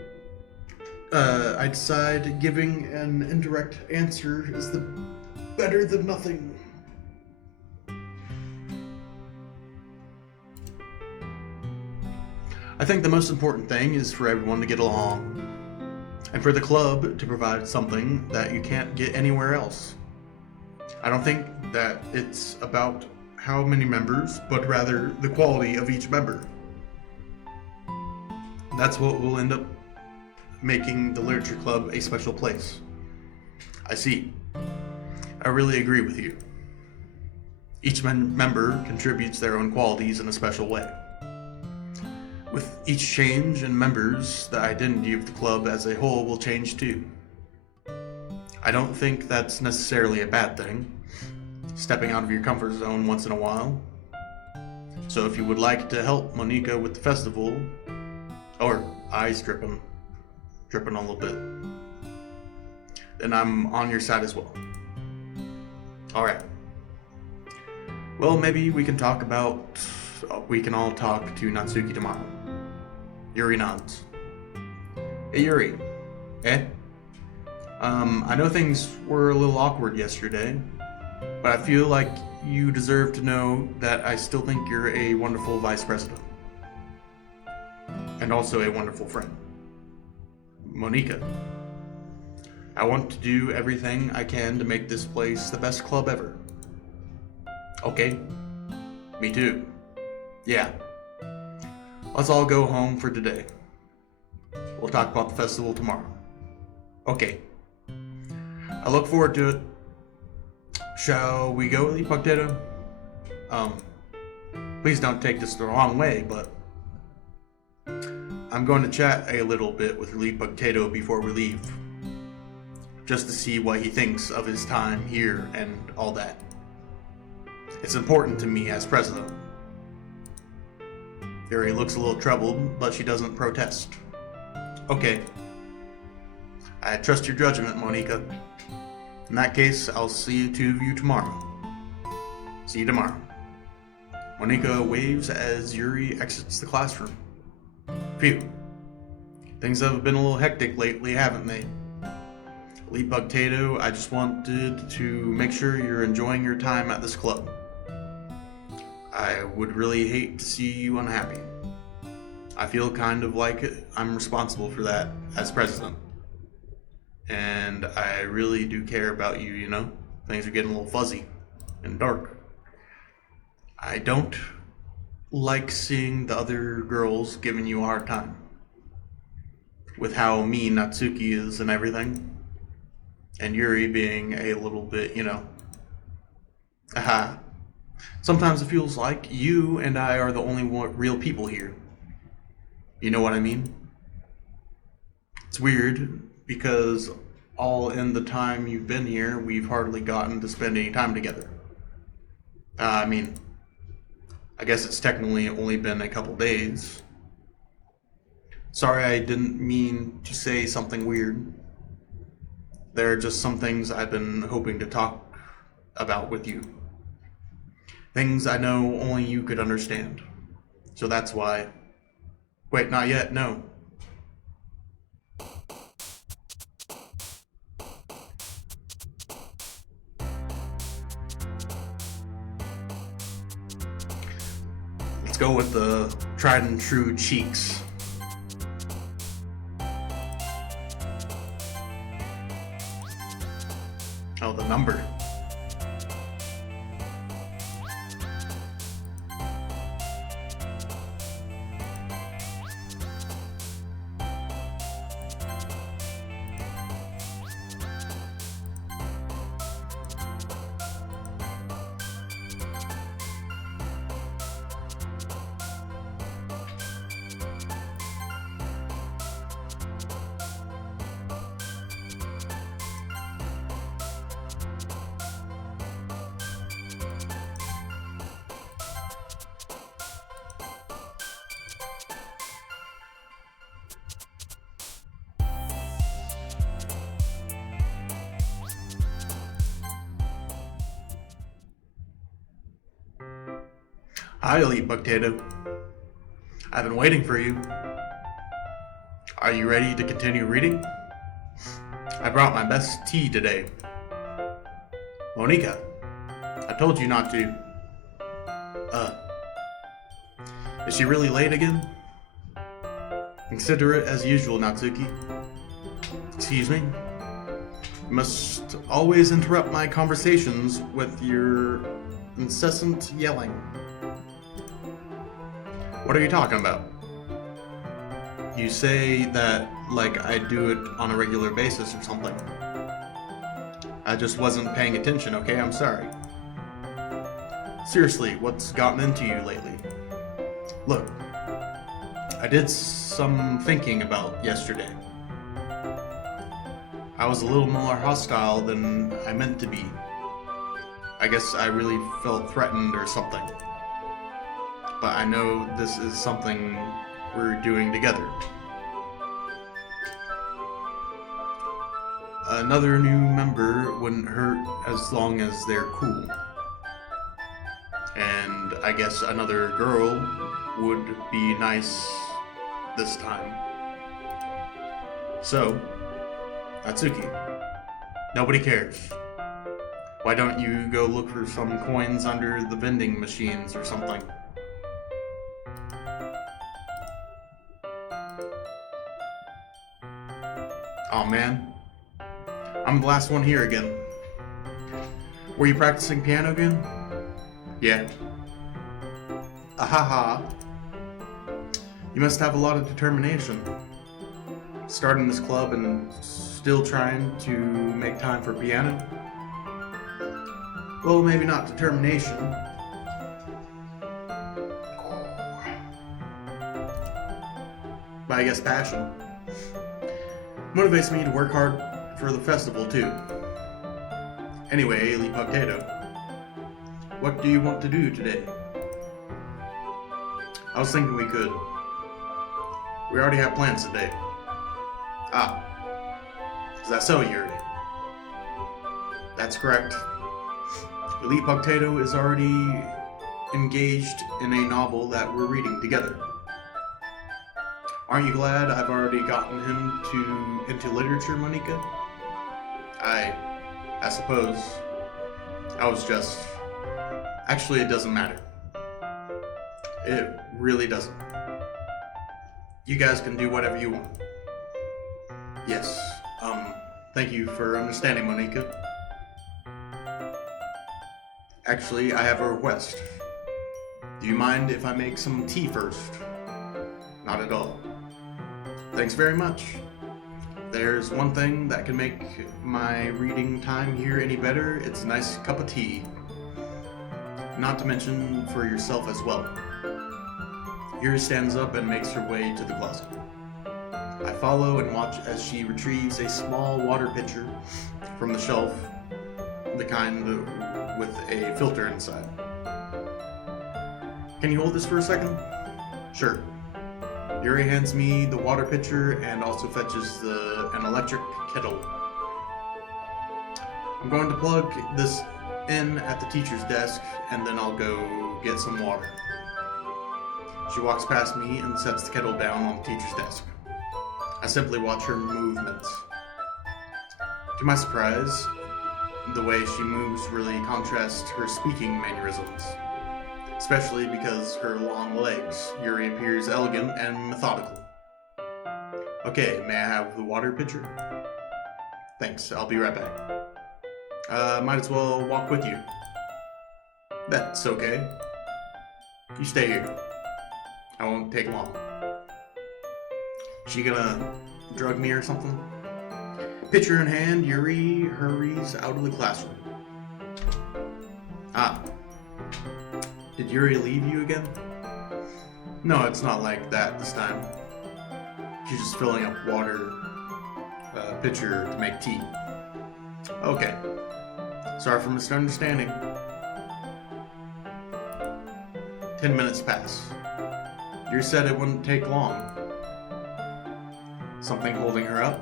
giving an indirect answer is better than nothing. I think the most important thing is for everyone to get along, and for the club to provide something that you can't get anywhere else. I don't think that it's about how many members, but rather the quality of each member. That's what will end up making the literature club a special place. I see. I really agree with you. Each member contributes their own qualities in a special way. With each change in members, the identity of the club as a whole will change too. I don't think that's necessarily a bad thing, stepping out of your comfort zone once in a while. So if you would like to help Monica with the festival, or eyes dripping a little bit, then I'm on your side as well. Alright. Well, maybe we can all talk to Natsuki tomorrow. Yuri nods. Hey Yuri. Eh? I know things were a little awkward yesterday, but I feel like you deserve to know that I still think you're a wonderful vice president. And also a wonderful friend. Monica. I want to do everything I can to make this place the best club ever. Okay. Me too. Yeah. Let's all go home for today. We'll talk about the festival tomorrow. Okay. I look forward to it. Shall we go, Lee Potato? Um, Please don't take this the wrong way, but I'm going to chat a little bit with Lee Potato before we leave. Just to see what he thinks of his time here and all that. It's important to me as president. Yuri looks a little troubled, but she doesn't protest. Okay. I trust your judgment, Monica. In that case, I'll see the two of you tomorrow. See you tomorrow. Monica waves as Yuri exits the classroom. Phew. Things have been a little hectic lately, haven't they? Lee Potato, I just wanted to make sure you're enjoying your time at this club. I would really hate to see you unhappy. I feel kind of like I'm responsible for that as president. And I really do care about you, you know? Things are getting a little fuzzy and dark. I don't like seeing the other girls giving you a hard time. With how mean Natsuki is and everything. And Yuri being a little bit, you know. Aha. Sometimes it feels like you and I are the only real people here. You know what I mean? It's weird because all in the time you've been here, we've hardly gotten to spend any time together. I guess it's technically only been a couple days. Sorry, I didn't mean to say something weird. There are just some things I've been hoping to talk about with you. Things I know only you could understand. So that's why... Wait, not yet, no. Let's go with the tried and true cheeks. Oh, the number. Hi, Elite Potato. I've been waiting for you. Are you ready to continue reading? I brought my best tea today. Monica, I told you not to. Is she really late again? Consider it as usual, Natsuki. Excuse me? You must always interrupt my conversations with your incessant yelling. What are you talking about? You say that like I do it on a regular basis or something. I just wasn't paying attention, okay? I'm sorry. Seriously, what's gotten into you lately? Look, I did some thinking about yesterday. I was a little more hostile than I meant to be. I guess I really felt threatened or something. But I know this is something we're doing together. Another new member wouldn't hurt as long as they're cool. And I guess another girl would be nice this time. So, Natsuki, nobody cares. Why don't you go look for some coins under the vending machines or something? Aw, man. I'm the last one here again. Were you practicing piano again? Yeah. Ahaha. You must have a lot of determination. Starting this club and Still trying to make time for piano? Well, maybe not determination. But I guess passion. Motivates me to work hard for the festival too. Anyway, Lee Potato, what do you want to do today? I was thinking we could. We already have plans today. Ah, is that so, Yuri? That's correct. Lee Potato is already engaged in a novel that we're reading together. Aren't you glad I've already gotten him into literature, Monica? I suppose. I was just... Actually, it doesn't matter. It really doesn't. You guys can do whatever you want. Yes, thank you for understanding, Monica. Actually, I have a request. Do you mind if I make some tea first? Not at all. Thanks very much. There's one thing that can make my reading time here any better. It's a nice cup of tea. Not to mention for yourself as well. Yuri stands up and makes her way to the closet. I follow and watch as she retrieves a small water pitcher from the shelf, the kind with a filter inside. Can you hold this for a second? Sure. Yuri hands me the water pitcher and also fetches an electric kettle. I'm going to plug this in at the teacher's desk and then I'll go get some water. She walks past me and sets the kettle down on the teacher's desk. I simply watch her movements. To my surprise, the way she moves really contrasts her speaking mannerisms, especially because her long legs. Yuri appears elegant and methodical. Okay, may I have the water pitcher? Thanks, I'll be right back. Might as well walk with you. That's okay. You stay here. I won't take long. She gonna drug me or something? Pitcher in hand, Yuri hurries out of the classroom. Ah. Did Yuri leave you again? No, it's not like that this time. She's just filling up water pitcher to make tea. Okay. Sorry for misunderstanding. 10 minutes pass. You said it wouldn't take long. Something holding her up?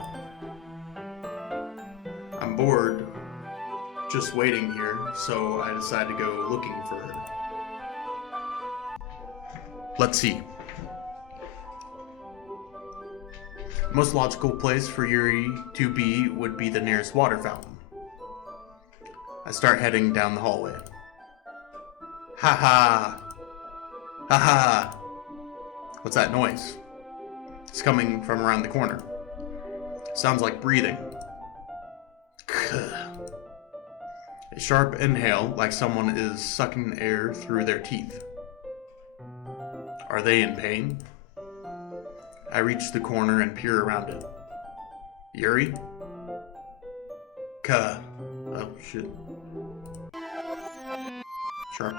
I'm bored, just waiting here, so I decide to go looking for her. Let's see. The most logical place for Yuri to be would be the nearest water fountain. I start heading down the hallway. Ha ha! Ha ha! What's that noise? It's coming from around the corner. Sounds like breathing. A sharp inhale, like someone is sucking air through their teeth. Are they in pain? I reach the corner and peer around it. Yuri? Oh, shit. Sharp.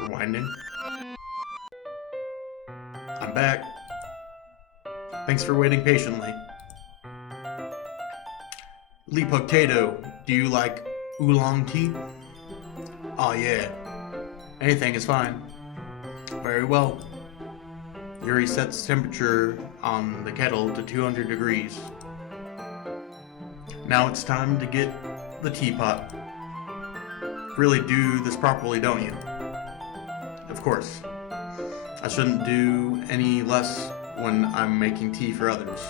Rewinding. I'm back. Thanks for waiting patiently. Lee Potato, do you like oolong tea? Oh yeah. Anything is fine. Very well. Yuri sets temperature on the kettle to 200 degrees. Now it's time to get the teapot. Really do this properly, don't you? Of course. I shouldn't do any less when I'm making tea for others.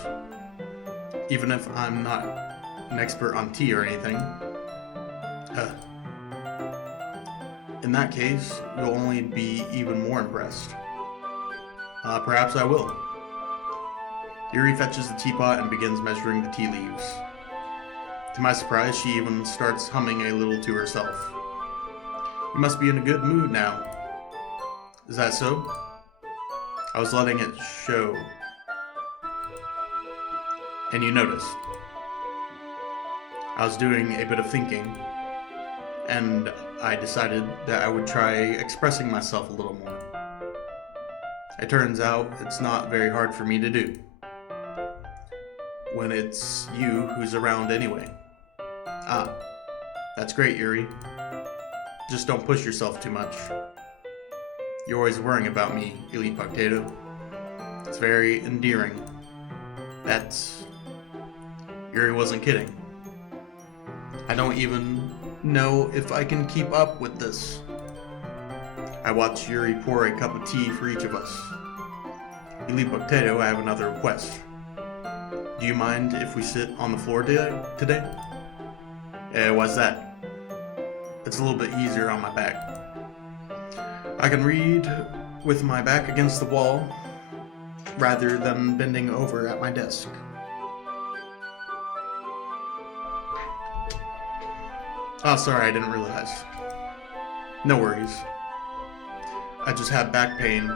Even if I'm not an expert on tea or anything. In that case, you'll only be even more impressed. Perhaps I will. Yuri fetches the teapot and begins measuring the tea leaves. To my surprise, she even starts humming a little to herself. You must be in a good mood now. Is that so? I was letting it show. And you noticed. I was doing a bit of thinking, and I decided that I would try expressing myself a little more. It turns out it's not very hard for me to do when it's you who's around anyway. Ah, that's great, Yuri. Just don't push yourself too much. You're always worrying about me, Elite Potato. It's very endearing. Yuri wasn't kidding. I don't even know if I can keep up with this. I watched Yuri pour a cup of tea for each of us. Elite Potato, I have another request. Do you mind if we sit on the floor today? Why's that? It's a little bit easier on my back. I can read with my back against the wall rather than bending over at my desk. Oh, sorry, I didn't realize. No worries. I just have back pain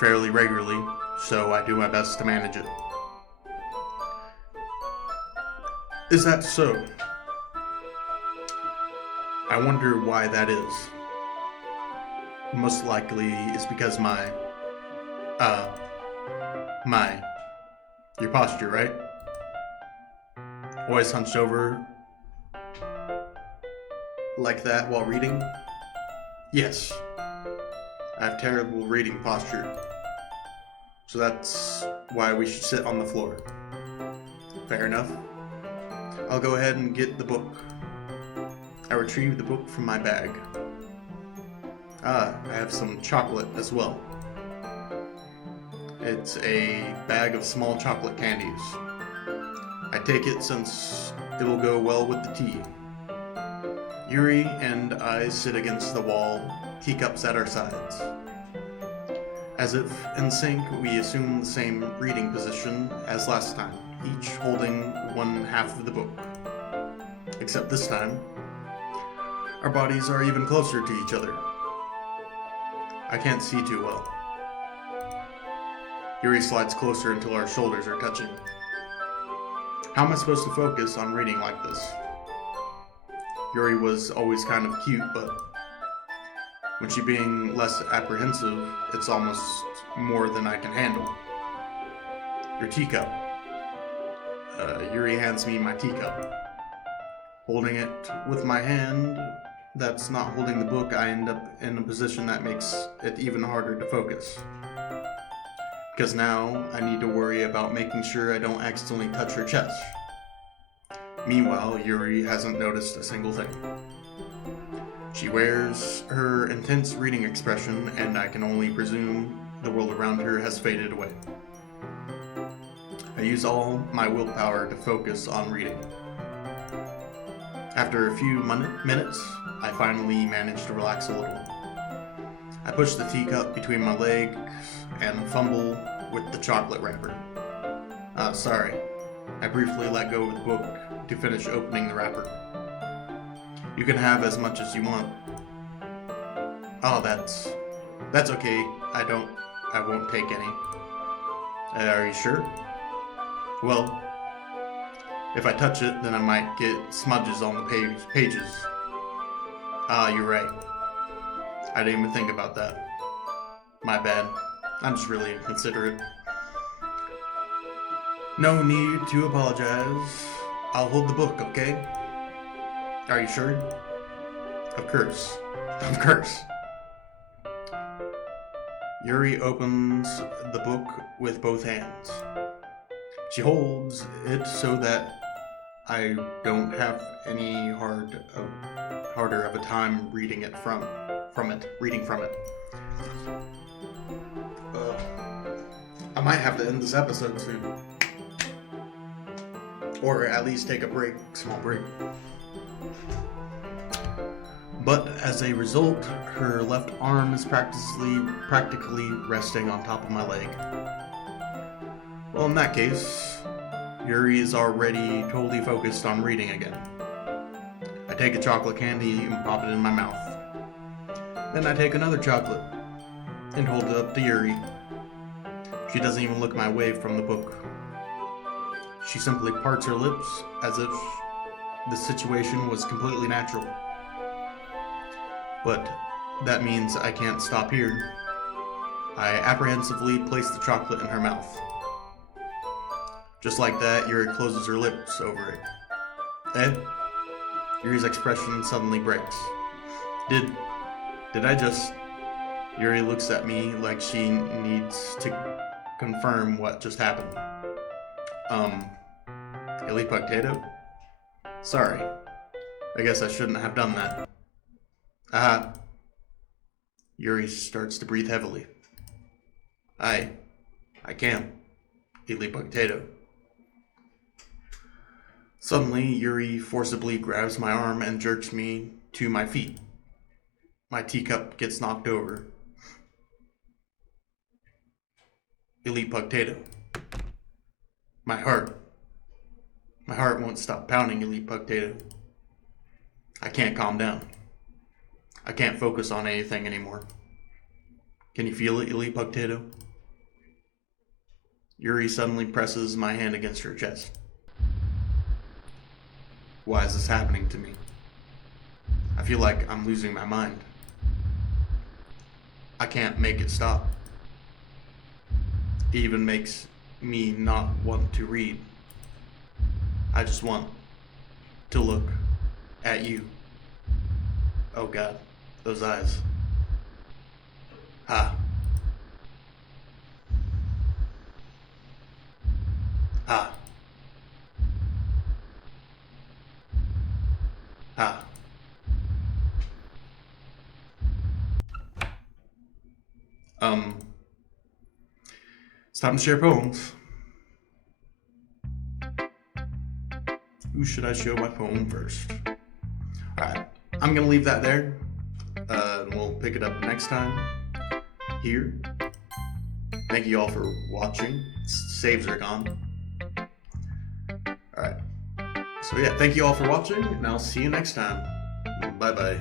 fairly regularly, so I do my best to manage it. Is that so? I wonder why that is. Most likely it's because your posture, right? Always hunched over like that while reading? Yes. I have terrible reading posture. So that's why we should sit on the floor. Fair enough. I'll go ahead and get the book. I retrieved the book from my bag. I have some chocolate as well. It's a bag of small chocolate candies. I take it since it will go well with the tea. Yuri and I sit against the wall, teacups at our sides. As if in sync, we assume the same reading position as last time, each holding one half of the book. Except this time, our bodies are even closer to each other. I can't see too well. Yuri slides closer until our shoulders are touching. How am I supposed to focus on reading like this? Yuri was always kind of cute, but when she's being less apprehensive, it's almost more than I can handle. Your teacup. Yuri hands me my teacup. Holding it with my hand that's not holding the book, I end up in a position that makes it even harder to focus. Because now I need to worry about making sure I don't accidentally touch her chest. Meanwhile, Yuri hasn't noticed a single thing. She wears her intense reading expression, and I can only presume the world around her has faded away. I use all my willpower to focus on reading. After a few minutes, I finally manage to relax a little. I push the teacup between my legs and fumble with the chocolate wrapper. Sorry. I briefly let go of the book to finish opening the wrapper. You can have as much as you want. Oh, that's okay. I won't take any. Are you sure? Well, if I touch it, then I might get smudges on the pages. You're right. I didn't even think about that. My bad. I'm just really inconsiderate. No need to apologize. I'll hold the book, okay? Are you sure? Of course. Of course. Yuri opens the book with both hands. She holds it so that I don't have any harder of a time reading from it. I might have to end this episode soon. Or at least take a small break. But as a result, her left arm is practically resting on top of my leg. Well, in that case, Yuri is already totally focused on reading again. I take a chocolate candy and pop it in my mouth. Then I take another chocolate and hold it up to Yuri. She doesn't even look my way from the book. She simply parts her lips as if the situation was completely natural. But that means I can't stop here. I apprehensively place the chocolate in her mouth. Just like that, Yuri closes her lips over it. Eh? Yuri's expression suddenly breaks. Did I just... Yuri looks at me like she needs to confirm what just happened. Illy Potato? Sorry. I guess I shouldn't have done that. Aha. Yuri starts to breathe heavily. I can't. Illy Potato. Suddenly, Yuri forcibly grabs my arm and jerks me to my feet. My teacup gets knocked over. Elite Potato. My heart won't stop pounding, Elite Potato. I can't calm down. I can't focus on anything anymore. Can you feel it, Elite Potato? Yuri suddenly presses my hand against her chest. Why is this happening to me? I feel like I'm losing my mind. I can't make it stop. It even makes me not want to read. I just want to look at you. Oh God, those eyes. Ah. Ah. Ah. It's time to share poems. Who should I show my poem first? Alright, I'm gonna leave that there. And we'll pick it up next time here. Thank you all for watching. Saves are gone. Alright. So yeah, thank you all for watching, and I'll see you next time. Bye-bye.